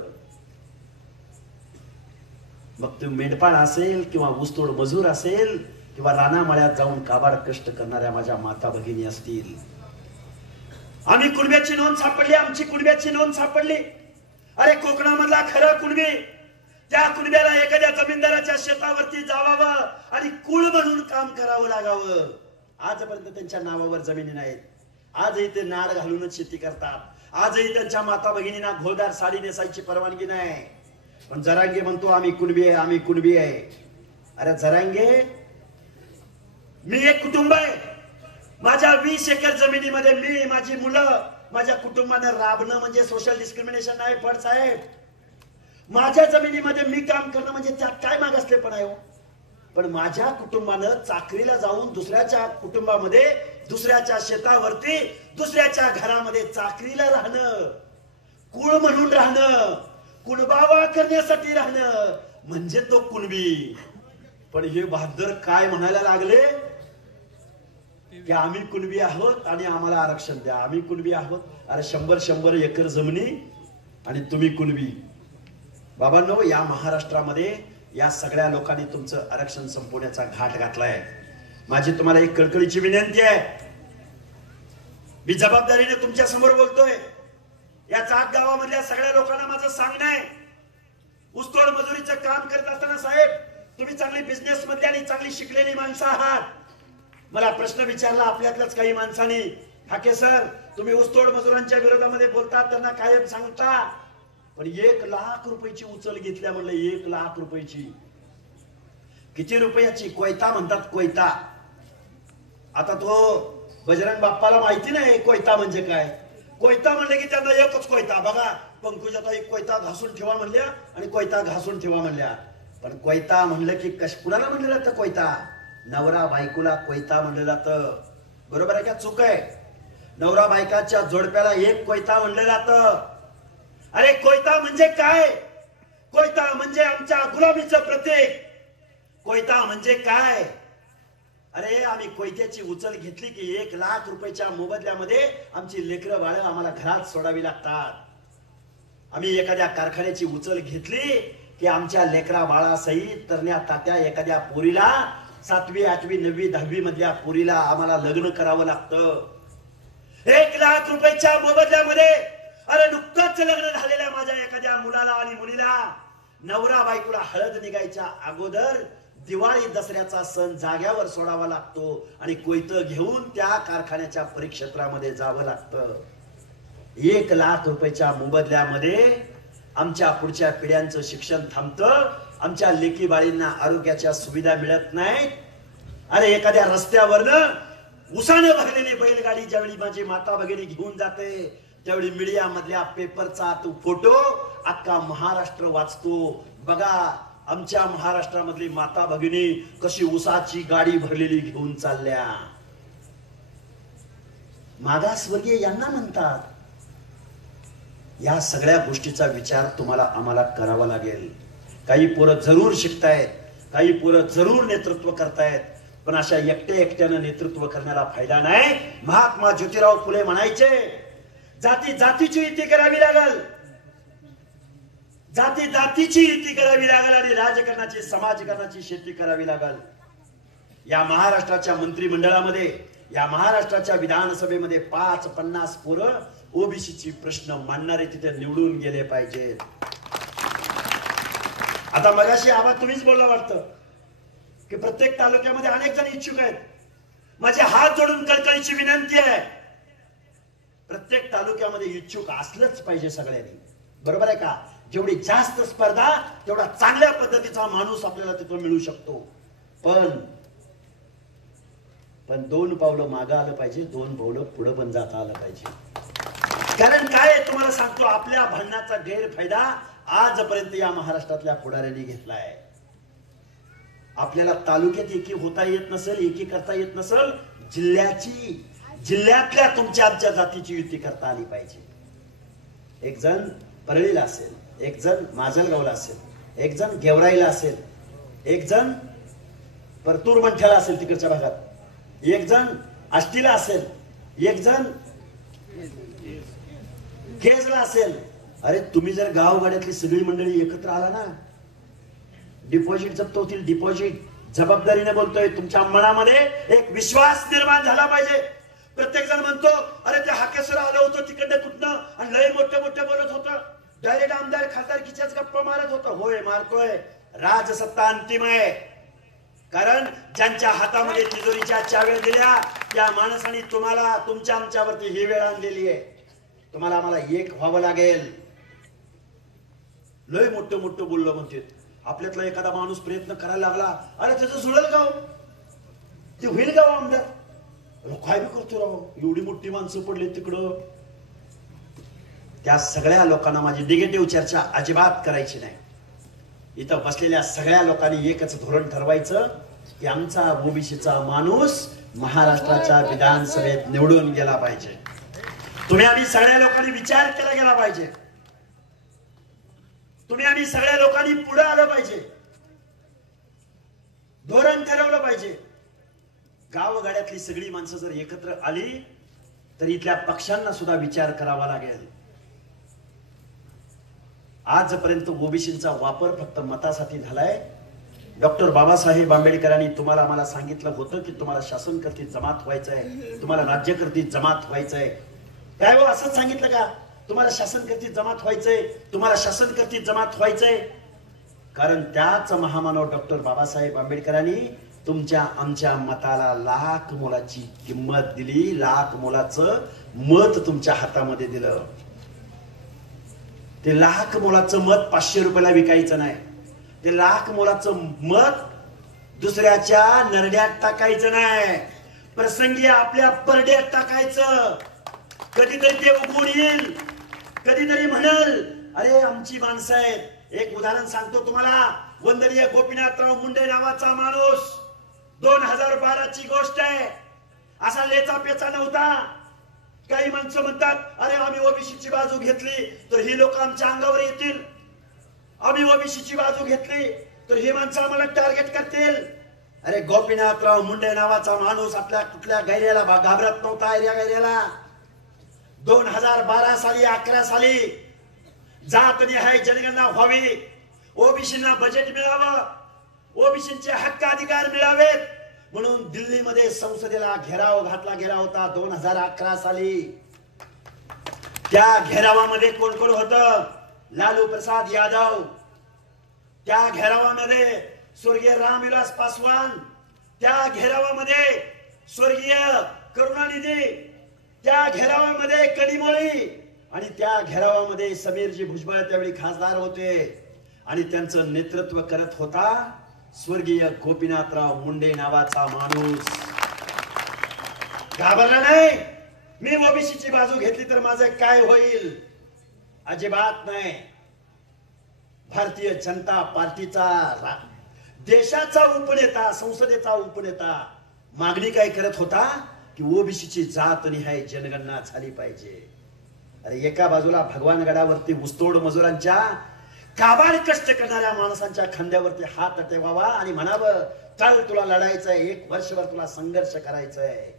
मग तो मेंढपाळ असेल किंवा ऊसतोड मजूर असेल किंवा रानामळ्यात जाऊन काबाड कष्ट करणाऱ्या माझ्या माता भगिनी असतील. आम्ही कुणब्याची नोंद सापडली, आमची कुणब्याची नोंद सापडली. अरे कोकणामधला खरा कुणबी, त्या कुणब्याला एखाद्या जमीनदाराच्या शेतावरती जावावं आणि कुळ म्हणून काम करावं लागावं. आजपर्यंत त्यांच्या नावावर जमिनी नाहीत. आजही ते नाड घालूनच शेती करतात. आजही त्यांच्या माता भगिनींना घोळदार साडी नेसायची परवानगी नाही. पण जरांगे म्हणतो आम्ही कुणबी आहे, आम्ही कुणबी आहे. अरे जरांगे, मी एक कुटुंब आहे. माझ्या 20 एकर जमिनीमध्ये मी, माझी मुलं, माझ्या कुटुंबाने राबणं म्हणजे सोशल डिस्क्रिमिनेशन नाही फड साहेब. माझ्या जमिनीमध्ये मी काम करणं म्हणजे त्यात काय मागासलेपण आहे हो. पण माझ्या कुटुंबानं चाकरीला जाऊन दुसऱ्याच्या कुटुंबामध्ये, दुसऱ्याच्या शेतावरती, दुसऱ्याच्या घरामध्ये चाकरीला राहणं, कुळ म्हणून राहणं, कुणबावा करण्यासाठी राहणं म्हणजे तो कुणबी. पण हे बहादर काय म्हणायला लागले की आम्ही कुणबी आहोत आणि आम्हाला आरक्षण द्या, आम्ही कुणबी आहोत. अरे 100 एकर जमिनी आणि तुम्ही कुणबी. बाबांनो, या महाराष्ट्रामध्ये या सगळ्या लोकांनी तुमचं आरक्षण संपवण्याचा घाट घातलाय. माझी तुम्हाला एक कळकळीची विनंती आहे. मी जबाबदारीने तुमच्या समोर बोलतोय. या जात गावामधल्या सगळ्या लोकांना माझं सांगणं आहे, ऊसतोड मजुरीचं काम करत असताना साहेब, तुम्ही चांगली बिझनेस मधली आणि चांगली शिकलेली माणसं आहात. मला प्रश्न विचारला आपल्यातल्याच काही माणसांनी, हाके सर तुम्ही ऊसतोड मजुरांच्या विरोधामध्ये बोलतात, त्यांना कायम सांगता, पण 1 लाख रुपयाची उचल घेतल्या. म्हणलं 1 लाख रुपयाची. किती रुपयाची? कोयता म्हणतात, कोयता. आता तो बजरंग बाप्पाला माहिती नाही कोयता म्हणजे काय. कोयता म्हणले की त्यांना एकच कोयता. बघा पंकजाताई कोयता घासून ठेवा म्हणल्या आणि कोयता घासून ठेवा म्हणल्या. पण कोयता म्हणलं की कुणाला म्हणलं जातं कोयता? नवरा बायकोला कोयता म्हणलं जातं. बरोबर आहे का चूक आहे? नवरा बायकाच्या जोडप्याला एक कोयता म्हणलं जातं. अरे कोयता म्हणजे काय? कोयता म्हणजे आमच्या गुलामीचं प्रतीक. कोयता म्हणजे काय? अरे आम्ही कोयत्याची उचल घेतली की 1 लाख रुपयाच्या मोबदल्यामध्ये आमची लेकरं बाळ आम्हाला घरात सोडावी लागतात. आम्ही एखाद्या कारखान्याची उचल घेतली की आमच्या लेकरा बाळासहित तरण्या तात्या एखाद्या पोरीला 7वी 8वी 9वी 10वी मधल्या पोरीला आम्हाला लग्न करावं लागतं. 1 लाख रुपयाच्या मोबदल्यामध्ये अरे नुकतंच लग्न झालेल्या माझ्या एखाद्या मुलाला आणि मुलीला नवरा बायकोला हळद निघायच्या अगोदर दिवाळी दसऱ्याचा सण जाग्यावर सोडावा लागतो आणि कोयतं घेऊन त्या कारखान्याच्या परिक्षेत्रामध्ये जावं लागतं. 1 लाख रुपयाच्या मोबदल्यामध्ये आमच्या पुढच्या पिढ्यांचं शिक्षण थांबतं. आमच्या लेकी बाळींना आरोग्याच्या सुविधा मिळत नाहीत. अरे एखाद्या रस्त्यावरनं उसानं भरलेली बैलगाडी ज्यावेळी माझी माता भगिनी घेऊन जाते त्यावेळी मीडिया मधल्या पेपरचा तो फोटो अख्खा महाराष्ट्र वाचतो. बघा आमच्या महाराष्ट्रामधली माता भगिनी कशी उसाची गाडी भरलेली घेऊन चालल्या. मागासवर्गीय यांना म्हणतात. या सगळ्या गोष्टीचा विचार तुम्हाला आम्हाला करावा लागेल. काही पोरं जरूर शिकतायत, काही पोरं जरूर नेतृत्व करतायत, पण अशा एकट्यानं नेतृत्व करण्याला फायदा नाही. महात्मा ज्योतिराव फुले म्हणायचे, जाती जातीची युती करावी लागल, जाती जातीची युती करावी लागल आणि राजकारणाची समाजकारणाची शेती करावी लागल. या महाराष्ट्राच्या मंत्रिमंडळामध्ये, या महाराष्ट्राच्या विधानसभेमध्ये 5-50 पोरं ओबीसीची प्रश्न मांडणारे तिथे निवडून गेले पाहिजेत. आता मगाशी आवाज तुम्हीच बोलला वाटतं की प्रत्येक तालुक्यामध्ये अनेक जण इच्छुक आहेत. माझे हात जोडून कळकळीची विनंती आहे, प्रत्येक तालुक्यामध्ये इच्छुक असलंच पाहिजे सगळ्यांनी. बरोबर आहे का? जेवढी जास्त स्पर्धा तेवढा चांगल्या पद्धतीचा माणूस आपल्याला तिथं मिळू शकतो. पण 2 पावलं मागं आलं पाहिजे, 2 पावलं पुढे पण जाता आलं पाहिजे. कारण काय तुम्हाला सांगतो, आपल्या भांडणाचा गैरफायदा आजपर्यंत या महाराष्ट्रातल्या पुढाऱ्यांनी घेतलाय. आपल्याला तालुक्यात एकी होता येत नसेल, एकी करता येत नसेल, जिल्ह्यातल्या तुमच्या आमच्या जातीची युती करता आली पाहिजे. एक जण परळीला असेल, एक जण माजलगावला असेल, एक जण गेवराईला असेल, एक जण परतूर मंठ्याला असेल तिकडच्या भागात, एक जण आष्टीला असेल, एक जण केजला असेल. अरे तुम्ही जर गावगाड्यातली सगळी मंडळी एकत्र आला ना, डिपॉझिट जप्त होतील. डिपॉझिट जबाबदारीने बोलतोय. तुमच्या मनामध्ये एक विश्वास निर्माण झाला पाहिजे. प्रत्येक जण म्हणतो अरे ते हाकेसर आलं होतं तिकडे कुठनं आणि लय मोठे मोठे बोलत होतं, डायरेक्ट आमदार खासदारकीच्याच गप्पा मारत होतं. होय मारतोय. राजसत्ता अंतिम आहे. कारण ज्यांच्या हातामध्ये तिजोरीच्या चाव्या दिल्या त्या माणसाने तुम्हाला तुमच्या आमच्यावरती ही वेळ आणलेली आहे. तुम्हाला आम्हाला एक व्हावं लागेल. लय मोठं मोठं बोललं म्हणते. आपल्यातला एखादा माणूस प्रयत्न करायला लागला, अरे त्याचं जुळेल का, ते होईल का आमदार, काय बी करतो राव, एवढी मोठी माणसं पडली तिकडं. त्या सगळ्या लोकांना माझी निगेटिव्ह चर्चा अजिबात करायची नाही. इथं बसलेल्या सगळ्या लोकांनी एकच धोरण ठरवायचं की आमचा ओबीसीचा माणूस महाराष्ट्राच्या विधानसभेत निवडून गेला पाहिजे. तुम्ही आम्ही सगळ्या लोकांनी विचार केला गेला पाहिजे. तुम्ही आम्ही सगळ्या लोकांनी पुढे आलं पाहिजे. धोरण ठरवलं पाहिजे. गावगाड्यातली सगळी माणसं जर एकत्र आली तर इथल्या पक्षांना सुद्धा विचार करावा लागेल. आजपर्यंत ओबीसीचा वापर फक्त मतासाठी झालाय. डॉक्टर बाबासाहेब आंबेडकरांनी तुम्हाला आम्हाला सांगितलं होतं की तुम्हाला शासनकर्ती जमात व्हायचंय, तुम्हाला राज्यकर्ती जमात व्हायचंय. काय हो असंच सांगितलं का, तुम्हाला शासनकर्ती जमात व्हायचंय, तुम्हाला शासनकर्ती जमात व्हायचंय. कारण त्याच महामानव डॉक्टर बाबासाहेब आंबेडकरांनी तुमच्या आमच्या मताला लाख मोलाची किंमत दिली. लाख मोलाचं मत तुमच्या हातामध्ये दिलं. ते लाख मोलाचं मत 500 रुपयाला विकायचं नाही. ते लाख मोलाचं मत दुसऱ्याच्या नरड्यात टाकायचं नाही, प्रसंगी आपल्या परड्यात टाकायचं. कधीतरी ते उगवून येईल, कधीतरी म्हणल अरे आमची माणसं आहेत. एक उदाहरण सांगतो तुम्हाला. वंदनीय गोपीनाथराव मुंडे नावाचा माणूस, 2012 ची गोष्ट आहे. असा लेचा पेचा नव्हता. काही माणसं म्हणतात अरे आम्ही ओबीसीची बाजू घेतली तर ही लोक आमच्या अंगावर येतील, आम्ही ओबीसीची बाजू घेतली तर ही माणसं आम्हाला टार्गेट करतील. अरे गोपीनाथराव मुंडे नावाचा माणूस आपल्या कुठल्या गैर्याला घाबरत नव्हता. एरिया गैर्याला 2012 साली 11 साली जातनिहाय जनगणना व्हावी, ओबीसींना बजेट मिळावं, ओबीसींचे हक्क अधिकार मिळावेत म्हणून दिल्लीमध्ये संसदेला घेराव घातला गेला होता 2011 साली. त्या घेरावामध्ये कोण कोण होतं? लालू प्रसाद यादव, त्या घेरावामध्ये स्वर्गीय रामविलास पासवान, त्या घेरावामध्ये स्वर्गीय करुणानिधी, त्या घेरावामध्ये कनिमोळी आणि त्या घेरावामध्ये समीरजी भुजबळ त्यावेळी खासदार होते आणि त्यांचं नेतृत्व करत होता स्वर्गीय गोपीनाथराव मुंडे नावाचा माणूस. घाबरला नाही. मी ओबीसीची बाजू घेतली तर माझं काय होईल? अजिबात नाही. भारतीय जनता पार्टीचा देशाचा उपनेता, संसदेचा उपनेता मागणी काय करत होता की ओबीसीची जातनिहाय जनगणना झाली पाहिजे. अरे एका बाजूला भगवानगडावरती ऊसतोड मजुरांच्या, काबाड कष्ट करणाऱ्या माणसांच्या खांद्यावरती हात ठेवावा आणि म्हणावं चल तुला लढायचंय, 1 वर्षभर तुला संघर्ष करायचंय.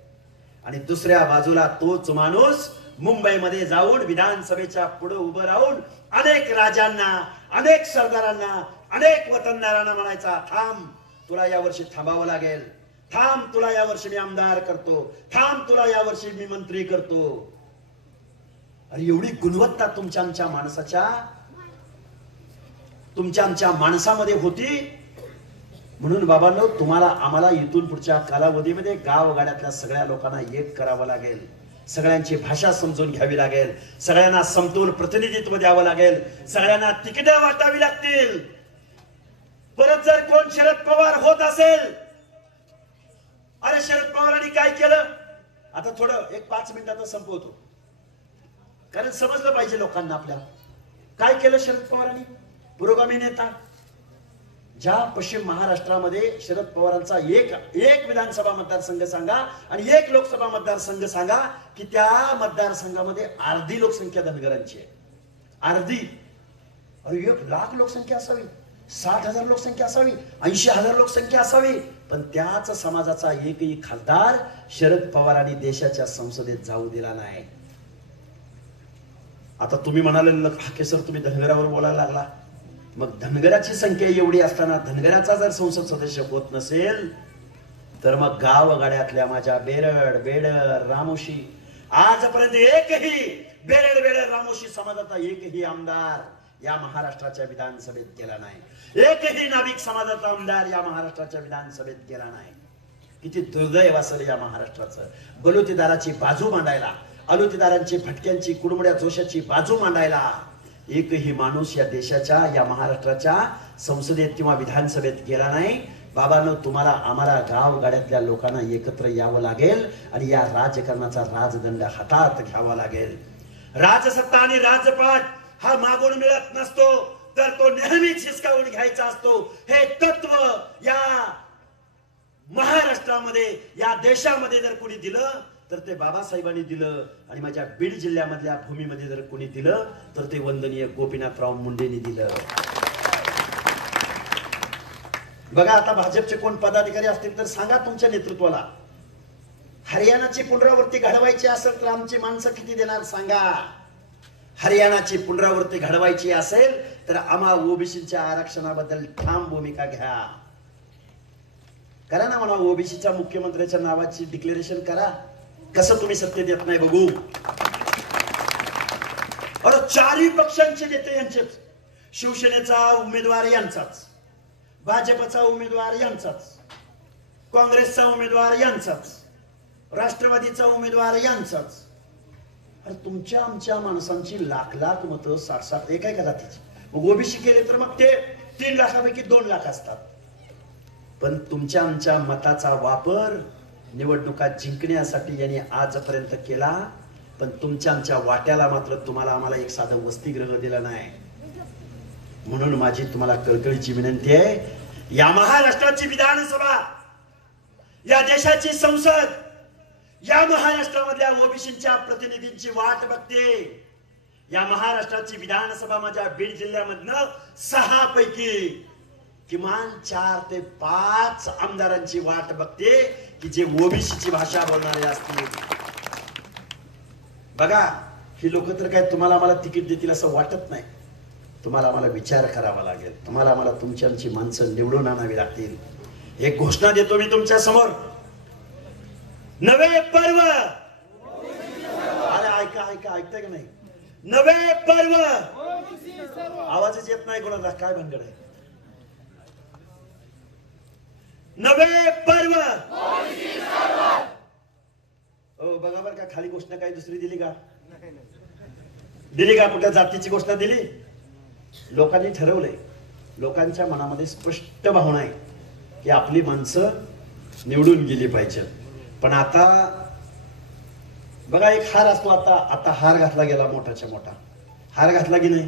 आणि दुसऱ्या बाजूला तोच माणूस मुंबईमध्ये जाऊन विधानसभेच्या पुढे उभं राहून अनेक राजांना, अनेक सरदारांना, अनेक वतनदारांना म्हणायचा थांब तुला यावर्षी थांबावं लागेल, थांब तुला यावर्षी मी आमदार करतो, थांब तुला यावर्षी मी मंत्री करतो. अरे एवढी गुणवत्ता तुमच्या आमच्या माणसाच्या, तुमच्या आमच्या माणसामध्ये होती. म्हणून बाबांनो तुम्हाला आम्हाला इथून पुढच्या कालावधीमध्ये गावगाड्यातल्या सगळ्या लोकांना एक करावं लागेल. सगळ्यांची भाषा समजून घ्यावी लागेल. सगळ्यांना समतोल प्रतिनिधित्व द्यावं लागेल. सगळ्यांना तिकिटे वाटावी लागतील. परत जर कोण शरद पवार होत असेल, अरे शरद पवारांनी काय केलं? आता थोडं 1-5 मिनिटात संपवतो कारण समजलं पाहिजे लोकांना आपल्या. काय केलं शरद पवारांनी? पुरोगामी नेता, ज्या पश्चिम महाराष्ट्रामध्ये शरद पवारांचा एक विधानसभा मतदारसंघ सांगा आणि एक लोकसभा मतदारसंघ सांगा की त्या मतदारसंघामध्ये अर्धी लोकसंख्या धनगरांची आहे. अर्धी. अरे 1,00,000 लोकसंख्या असावी, 60,000 लोकसंख्या असावी, 80,000 लोकसंख्या असावी, पण त्याच समाजाचा एकही खासदार शरद पवारांनी देशाच्या संसदेत जाऊ दिला नाही. आता तुम्ही म्हणाले हाके सर तुम्ही धनगरावर बोलायला लागला. मग धनगराची संख्या एवढी असताना धनगराचा जर संसद सदस्य होत नसेल तर मग गावगाड्यातल्या माझ्या बेरड बेडर रामोशी आजपर्यंत एकही बेरड रामोशी समाजाचा एकही आमदार या महाराष्ट्राच्या विधानसभेत गेला नाही. एकही नाभिक समाजाचा आमदार या महाराष्ट्राच्या विधानसभेत गेला नाही. किती दुर्दैव असेल या महाराष्ट्राचं. बलुतेदाराची बाजू मांडायला, अलुतेदारांची भटक्यांची कुडमुड्या जोशाची बाजू मांडायला एकही माणूस या देशाच्या या महाराष्ट्राच्या संसदेत किंवा विधानसभेत गेला नाही. बाबांनो, तुम्हाला आम्हाला गावगाड्यातल्या लोकांना एकत्र यावं लागेल आणि या राजकारणाचा राजदंड हातात घ्यावा लागेल. राजसत्ता आणि राजपाट हा मागून मिळत नसतो, तर तो नेहमीच हिसकावून घ्यायचा असतो. हे तत्व या महाराष्ट्रामध्ये या देशामध्ये जर कोणी दिलं तर ते बाबासाहेबांनी दिलं आणि माझ्या बीड जिल्ह्यामधल्या भूमीमध्ये जर कोणी दिलं तर ते वंदनीय गोपीनाथराव मुंडेंनी दिलं. बघा, आता भाजपचे कोण पदाधिकारी असतील तर सांगा तुमच्या नेतृत्वाला, हरियाणाची पुनरावृत्ती घडवायची असेल तर आमची माणसं किती देणार सांगा. हरियाणाची पुनरावृत्ती घडवायची असेल तर आम्हा ओबीसीच्या आरक्षणाबद्दल ठाम भूमिका घ्या. करा ना म्हणा, ओबीसीच्या मुख्यमंत्र्याच्या नावाची डिक्लेरेशन करा. कसं तुम्ही सत्य देत नाही बघू. अरे चारही पक्षांचे नेते यांचेच, शिवसेनेचा उमेदवार यांचाच, भाजपचा उमेदवार यांचाच, काँग्रेसचा उमेदवार यांचाच, राष्ट्रवादीचा उमेदवार यांचाच. अरे तुमच्या आमच्या माणसांची लाख लाख मतं 60-60 एका जातीची. मग ओबीसी केले तर मग ते 3 लाखापैकी 2 लाख असतात. पण तुमच्या आमच्या मताचा वापर निवडणुका जिंकण्यासाठी यांनी आजपर्यंत केला, पण तुमच्या आमच्या वाट्याला मात्र तुम्हाला आम्हाला एक साधं वसतिगृह दिलं नाही. म्हणून माझी तुम्हाला कळकळीची विनंती आहे, या महाराष्ट्राची विधानसभा, या देशाची संसद, या महाराष्ट्रामधल्या ओबीसीच्या प्रतिनिधींची वाट बघते. या महाराष्ट्राची विधानसभा माझ्या बीड जिल्ह्यामधनं 6 पैकी किमान 4 ते 5 आमदारांची वाट बघते की जे ओबीसीची भाषा बोलणारे असतील. बघा, ही लोक तर काय तुम्हाला आम्हाला तिकीट देतील असं वाटत नाही. तुम्हाला आम्हाला विचार करावा लागेल. तुम्हाला आम्हाला तुमची आमची माणसं निवडून आणावी लागतील. एक घोषणा देतो मी तुमच्या समोर, नवे पर्व. अरे ऐका ऐका, ऐकताय की नाही? नवे पर्व. आवाजच येत नाही कोणाला, काय भानगड आहे? नवे पर्व. ओ बघा बर का, खाली घोषणा काही दुसरी दिली का? दिली का? कुठल्या जातीची घोषणा दिली? लोकांनी ठरवलंय, लोकांच्या मनामध्ये स्पष्ट भावना आहे की आपली माणसं निवडून गेली पाहिजे. पण आता बघा, एक हार असतो. आता हार घातला गेला, मोठाच्या मोठा हार घातला की नाही,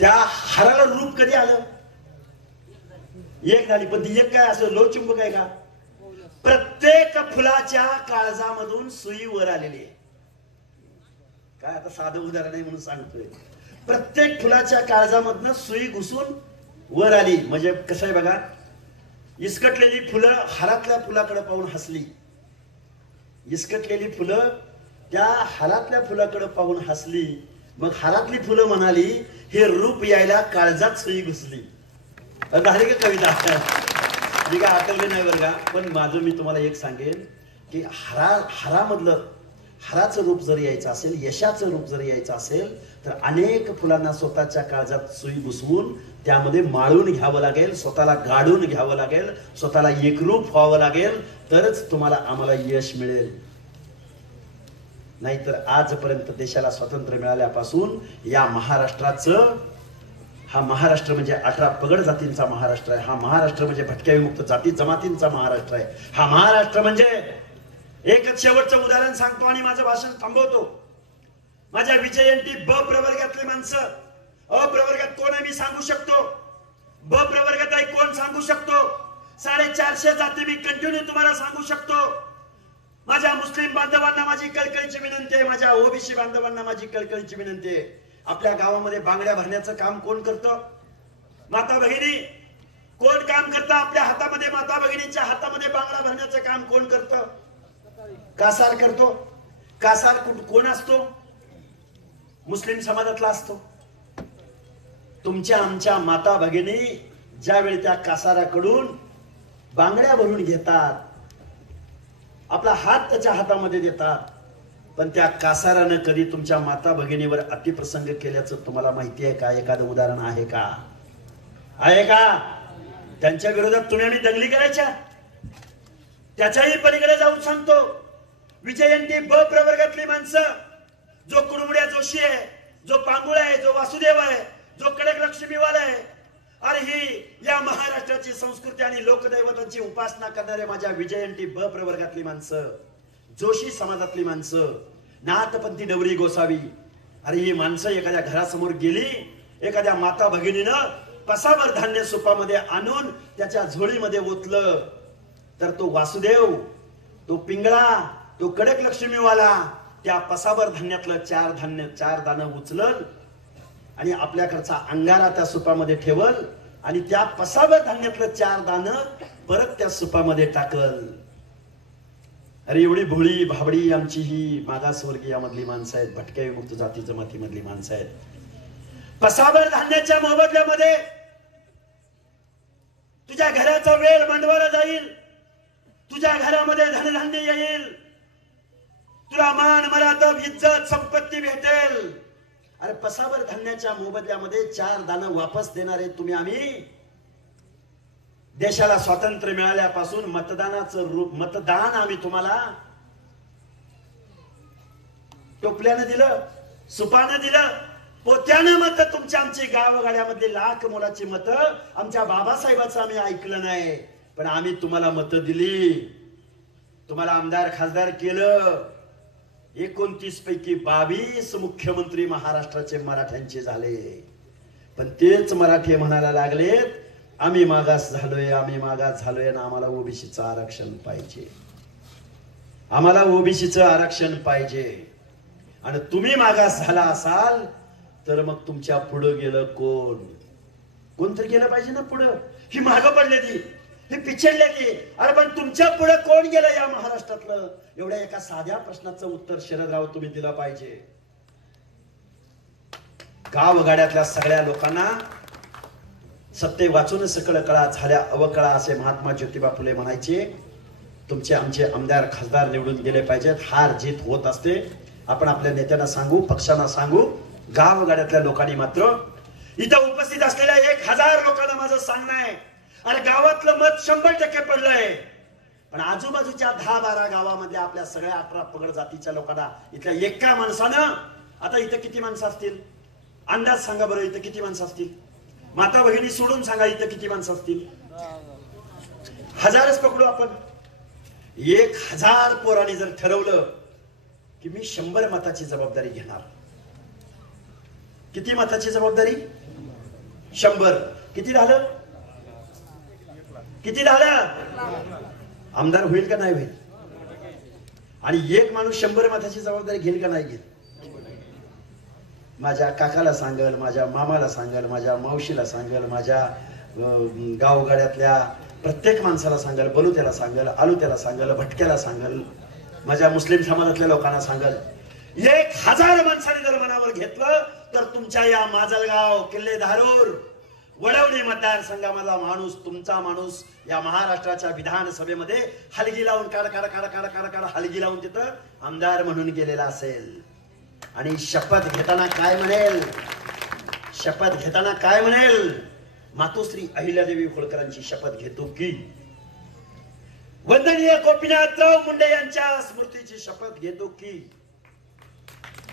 त्या हाराला रूप कधी आलं? एक झाली, पण ती एक काय असं लोहचुंबक आहे का? प्रत्येक फुलाच्या काळजामधून सुई वर आलेली आहे. काय आता साधं उदाहरण आहे म्हणून सांगतोय. प्रत्येक फुलाच्या काळजामधनं सुई घुसून वर आली. म्हणजे कसं आहे बघा, इसकटलेली फुलं हारातल्या फुलाकडे पाहून हसली. इसकटलेली फुलं त्या हारातल्या फुलाकडे पाहून हसली. मग हारातली फुलं म्हणाली, हे रूप यायला काळजात सुई घुसली. झाली का कविता? मी काय आकलले नाही बरं का. पण माझं मी तुम्हाला एक सांगेन की हारामधलं हाराचं रूप जर यायचं असेल, यशाचं रूप जर यायचं असेल तर अनेक फुलांना स्वतःच्या काळजात सुई घुसवून त्यामध्ये माळून घ्यावं लागेल, स्वतःला गाडून घ्यावं लागेल, स्वतःला एकरूप व्हावं लागेल, तरच तुम्हाला आम्हाला यश मिळेल. नाहीतर आजपर्यंत देशाला स्वातंत्र्य मिळाल्यापासून या महाराष्ट्राचं, हा महाराष्ट्र म्हणजे 18 पगड जातींचा महाराष्ट्र आहे. हा महाराष्ट्र म्हणजे भटक्या विमुक्त जाती जमातींचा महाराष्ट्र आहे. हा महाराष्ट्र म्हणजे, एकच शेवटचं उदाहरण सांगतो आणि माझं भाषण थांबवतो. माझ्या विजयंती ब प्रवर्गातली माणसं, अ प्रवर्गात कोण आहे मी सांगू शकतो. ब प्रवर्गात आहे कोण सांगू सांगू शकतो, 450 जाती मी कंटिन्यू तुम्हाला सांगू शकतो. माझ्या मुस्लिम बांधवांना माझी कळकळीची विनंती आहे, माझ्या ओबीसी बांधवांना माझी कळकळीची विनंती आहे. आपल्या गावामध्ये बांगड्या भरण्याचं काम कोण करतं? माता भगिनी कोण काम करतं? आपल्या हातामध्ये, माता भगिनीच्या हातामध्ये बांगडा भरण्याचं काम कोण करतं? कासार करतो. कासार कोण असतो? मुस्लिम समाजातला असतो. तुमच्या आमच्या माता भगिनी ज्यावेळी त्या कासाराकडून बांगड्या भरून घेतात, आपला हात त्याच्या हातामध्ये देतात, पण त्या कासारानं कधी तुमच्या माता भगिनीवर अतिप्रसंग केल्याचं तुम्हाला माहिती आहे का? एखादं उदाहरण आहे का? आहे का? त्यांच्या विरोधात तुम्ही आम्ही दंगली करायच्या? त्याच्याही पलीकडे जाऊन सांगतो, विजयंती ब प्रवर्गातली माणसं, जो कुडमुड्या जोशी आहे, जो पांगुळ आहे, जो वासुदेव आहे, जो कडक लक्ष्मीवाला आहे, अरे ही या महाराष्ट्राची संस्कृती आणि लोकदैवतांची उपासना करणारे माझ्या विजयंती ब प्रवर्गातली माणसं, जोशी समाजातली माणसं, नाथपंथी डवरी गोसावी, अरे ही माणसं एखाद्या घरासमोर गेली, एखाद्या माता भगिनीनं पसाभर धान्य सुपामध्ये आणून त्याच्या झोळीमध्ये ओतलं, तर तो वासुदेव, तो पिंगळा, तो कडक लक्ष्मीवाला त्या पसाभर धान्यातलं चार दाणं उचलल आणि आपल्याकडचा अंगारा त्या सुपामध्ये ठेवल आणि त्या पसाभर धान्यातलं 4 दाणं परत त्या सुपामध्ये टाकल. अरे एवढी भोळी भाबडी आमची ही मागासवर्गीयामधली माणसं आहेत, भटक्या विमुक्त जाती जमातीमधली माणसं आहेत. पसाभर धान्याच्या मोबदल्यामध्ये तुझ्या घराचा वेळ मंडवाला जाईल, तुझ्या घरामध्ये धनधान्य येईल, तुला मान मरातब इज्जत संपत्ती भेटेल. अरे पसाभर धान्याच्या मोबदल्यामध्ये 4 दाणं वापस देणारे तुम्ही आम्ही. देशाला स्वातंत्र्य मिळाल्यापासून मतदान आम्ही तुम्हाला टोपल्यानं दिलं, सुपानं दिलं, पोत्यानं मत. तुमच्या आमची गावगाड्यामध्ये लाख मोलाची मत आमच्या बाबासाहेबांचं आम्ही ऐकलं नाही, पण आम्ही तुम्हाला मत दिली, तुम्हाला आमदार खासदार केलं. 29 पैकी 22 मुख्यमंत्री महाराष्ट्राचे मराठ्यांचे झाले, पण तेच मराठी म्हणायला लागलेत आम्ही मागास झालोय, आम्ही मागास झालोय आणि आम्हाला ओबीसीचं आरक्षण पाहिजे, आम्हाला ओबीसीचं आरक्षण पाहिजे. आणि तुम्ही मागास झाला असाल तर मग तुमच्या पुढं गेलं कोण? कोणतरी गेलं पाहिजे ना पुढं. ही मागं पडले ती, ही पिछडले ती. अरे पण तुमच्या पुढे कोण गेलं या महाराष्ट्रातलं? एवढ्या एका साध्या प्रश्नाचं उत्तर शरदराव तुम्ही दिलं पाहिजे. गावगाड्यातल्या सगळ्या लोकांना सत्य वाचून सकळ कळा झाल्या अवकळा असे महात्मा ज्योतिबा फुले म्हणायचे. तुमचे आमचे आमदार खासदार निवडून गेले पाहिजेत. हार जीत होत असते, आपण आपल्या नेत्यांना सांगू, पक्षांना सांगू. गावगाड्यातल्या लोकांनी मात्र, इथं उपस्थित असलेल्या 1000 लोकांना माझं सांगणं आहे, अरे गावातलं मत 100% पडलंय, पण आजूबाजूच्या 10-12 गावामध्ये आपल्या सगळ्या 18 पगड जातीच्या लोकांना इथल्या एका माणसानं, आता इथं किती माणसं असतील अंदाज सांगा बरं, इथं किती माणसं असतील? माता भगिनी सोडून सांगा, इथं किती माणसं असतील? 1000च पकडू आपण. 1000 पोरांनी जर ठरवलं की मी 100 मताची जबाबदारी घेणार, किती मताची जबाबदारी? 100. किती झालं? किती झालं? आमदार होईल का नाही होईल? आणि एक माणूस 100 मताची जबाबदारी घेईल का नाही घेईल? माझ्या काकाला सांगल, माझ्या मामाला सांगल, माझ्या मावशीला सांगल, माझ्या गावगाड्यातल्या प्रत्येक माणसाला सांगल, बलुत्याला सांगल, आलुत्याला सांगल, भटक्याला सांगल, माझ्या मुस्लिम समाजातल्या लोकांना सांगल. 1000 माणसांनी जर मनावर घेतलं तर तुमच्या या माजलगाव, किल्ले धारूर, वडवणी मतदारसंघामधला माणूस, तुमचा माणूस या महाराष्ट्राच्या विधानसभेमध्ये हलगी लावून काढ हलगी लावून तिथं आमदार म्हणून गेलेला असेल. आणि शपथ घेताना काय म्हणेल? शपथ घेताना काय म्हणेल? मातोश्री अहिल्यादेवी होळकरांची शपथ घेतो की, वंदनीय गोपीनाथराव मुंडे यांच्या स्मृतीची शपथ घेतो की,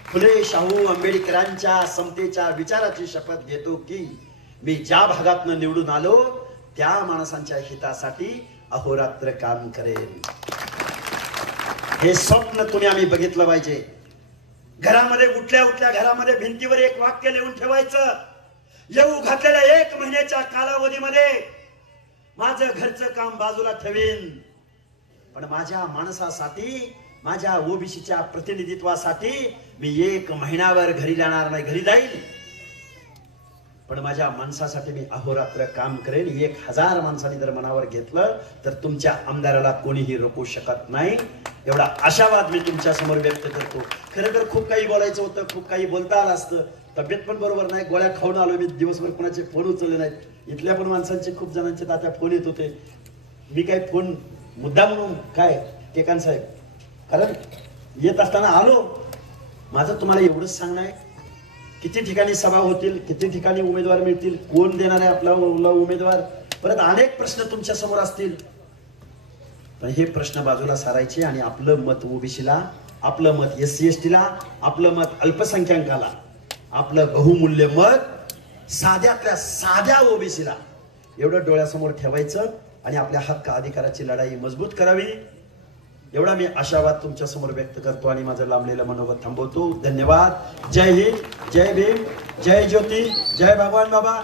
फुले शाहू आंबेडकरांच्या समतेच्या विचाराची शपथ घेतो की, मी ज्या भागातनं निवडून आलो त्या माणसांच्या हितासाठी अहोरात्र काम करेन. हे स्वप्न तुम्ही आम्ही बघितलं पाहिजे. घरामध्ये उठल्या घरामध्ये भिंतीवर एक वाक्य लिहून ठेवायचं. येऊ घातलेल्या 1 महिन्याच्या कालावधीमध्ये माझं घरचं काम बाजूला ठेवीन, पण माझ्या माणसासाठी, माझ्या ओबीसीच्या प्रतिनिधित्वासाठी मी 1 महिनाभर घरी जाणार नाही. घरी जाईल, पण माझ्या माणसासाठी मी अहोरात्र काम करेन. 1000 माणसांनी जर मनावर घेतलं तर तुमच्या आमदाराला कोणीही रोखू शकत नाही. एवढा आशावाद मी तुमच्या समोर व्यक्त करतो. खरं तर खूप काही बोलायचं होतं, खूप काही बोलता आलं असतं. तब्येत पण बरोबर नाही, गोळ्या खाऊन आलो मी. दिवसभर कोणाचे फोन उचलले नाहीत. इथल्या पण माणसांचे खूप जणांचे तात्या फोन येत होते. मी काय फोन मुद्दा म्हणून काय टेकान साहेब, कारण येत असताना आलो. माझं तुम्हाला एवढंच सांगणं आहे, किती ठिकाणी सभा होतील, किती ठिकाणी उमेदवार मिळतील, कोण देणार आहे आपला उमेदवार, परत अनेक प्रश्न तुमच्या समोर असतील. पण हे प्रश्न बाजूला सारायचे आणि आपलं मत ओबीसीला, आपलं मत SC ST ला, आपलं मत अल्पसंख्याकाला, आपलं बहुमूल्य मत साध्यातल्या साध्या ओबीसीला एवढं डोळ्यासमोर ठेवायचं आणि आपल्या हक्क अधिकाराची लढाई मजबूत करावी. एवढा मी आशावाद तुमच्या समोर व्यक्त करतो आणि माझं लांबलेलं मनोगत थांबवतो. धन्यवाद. जय हिंद, जय भीम, जय ज्योती, जय भगवान बाबा.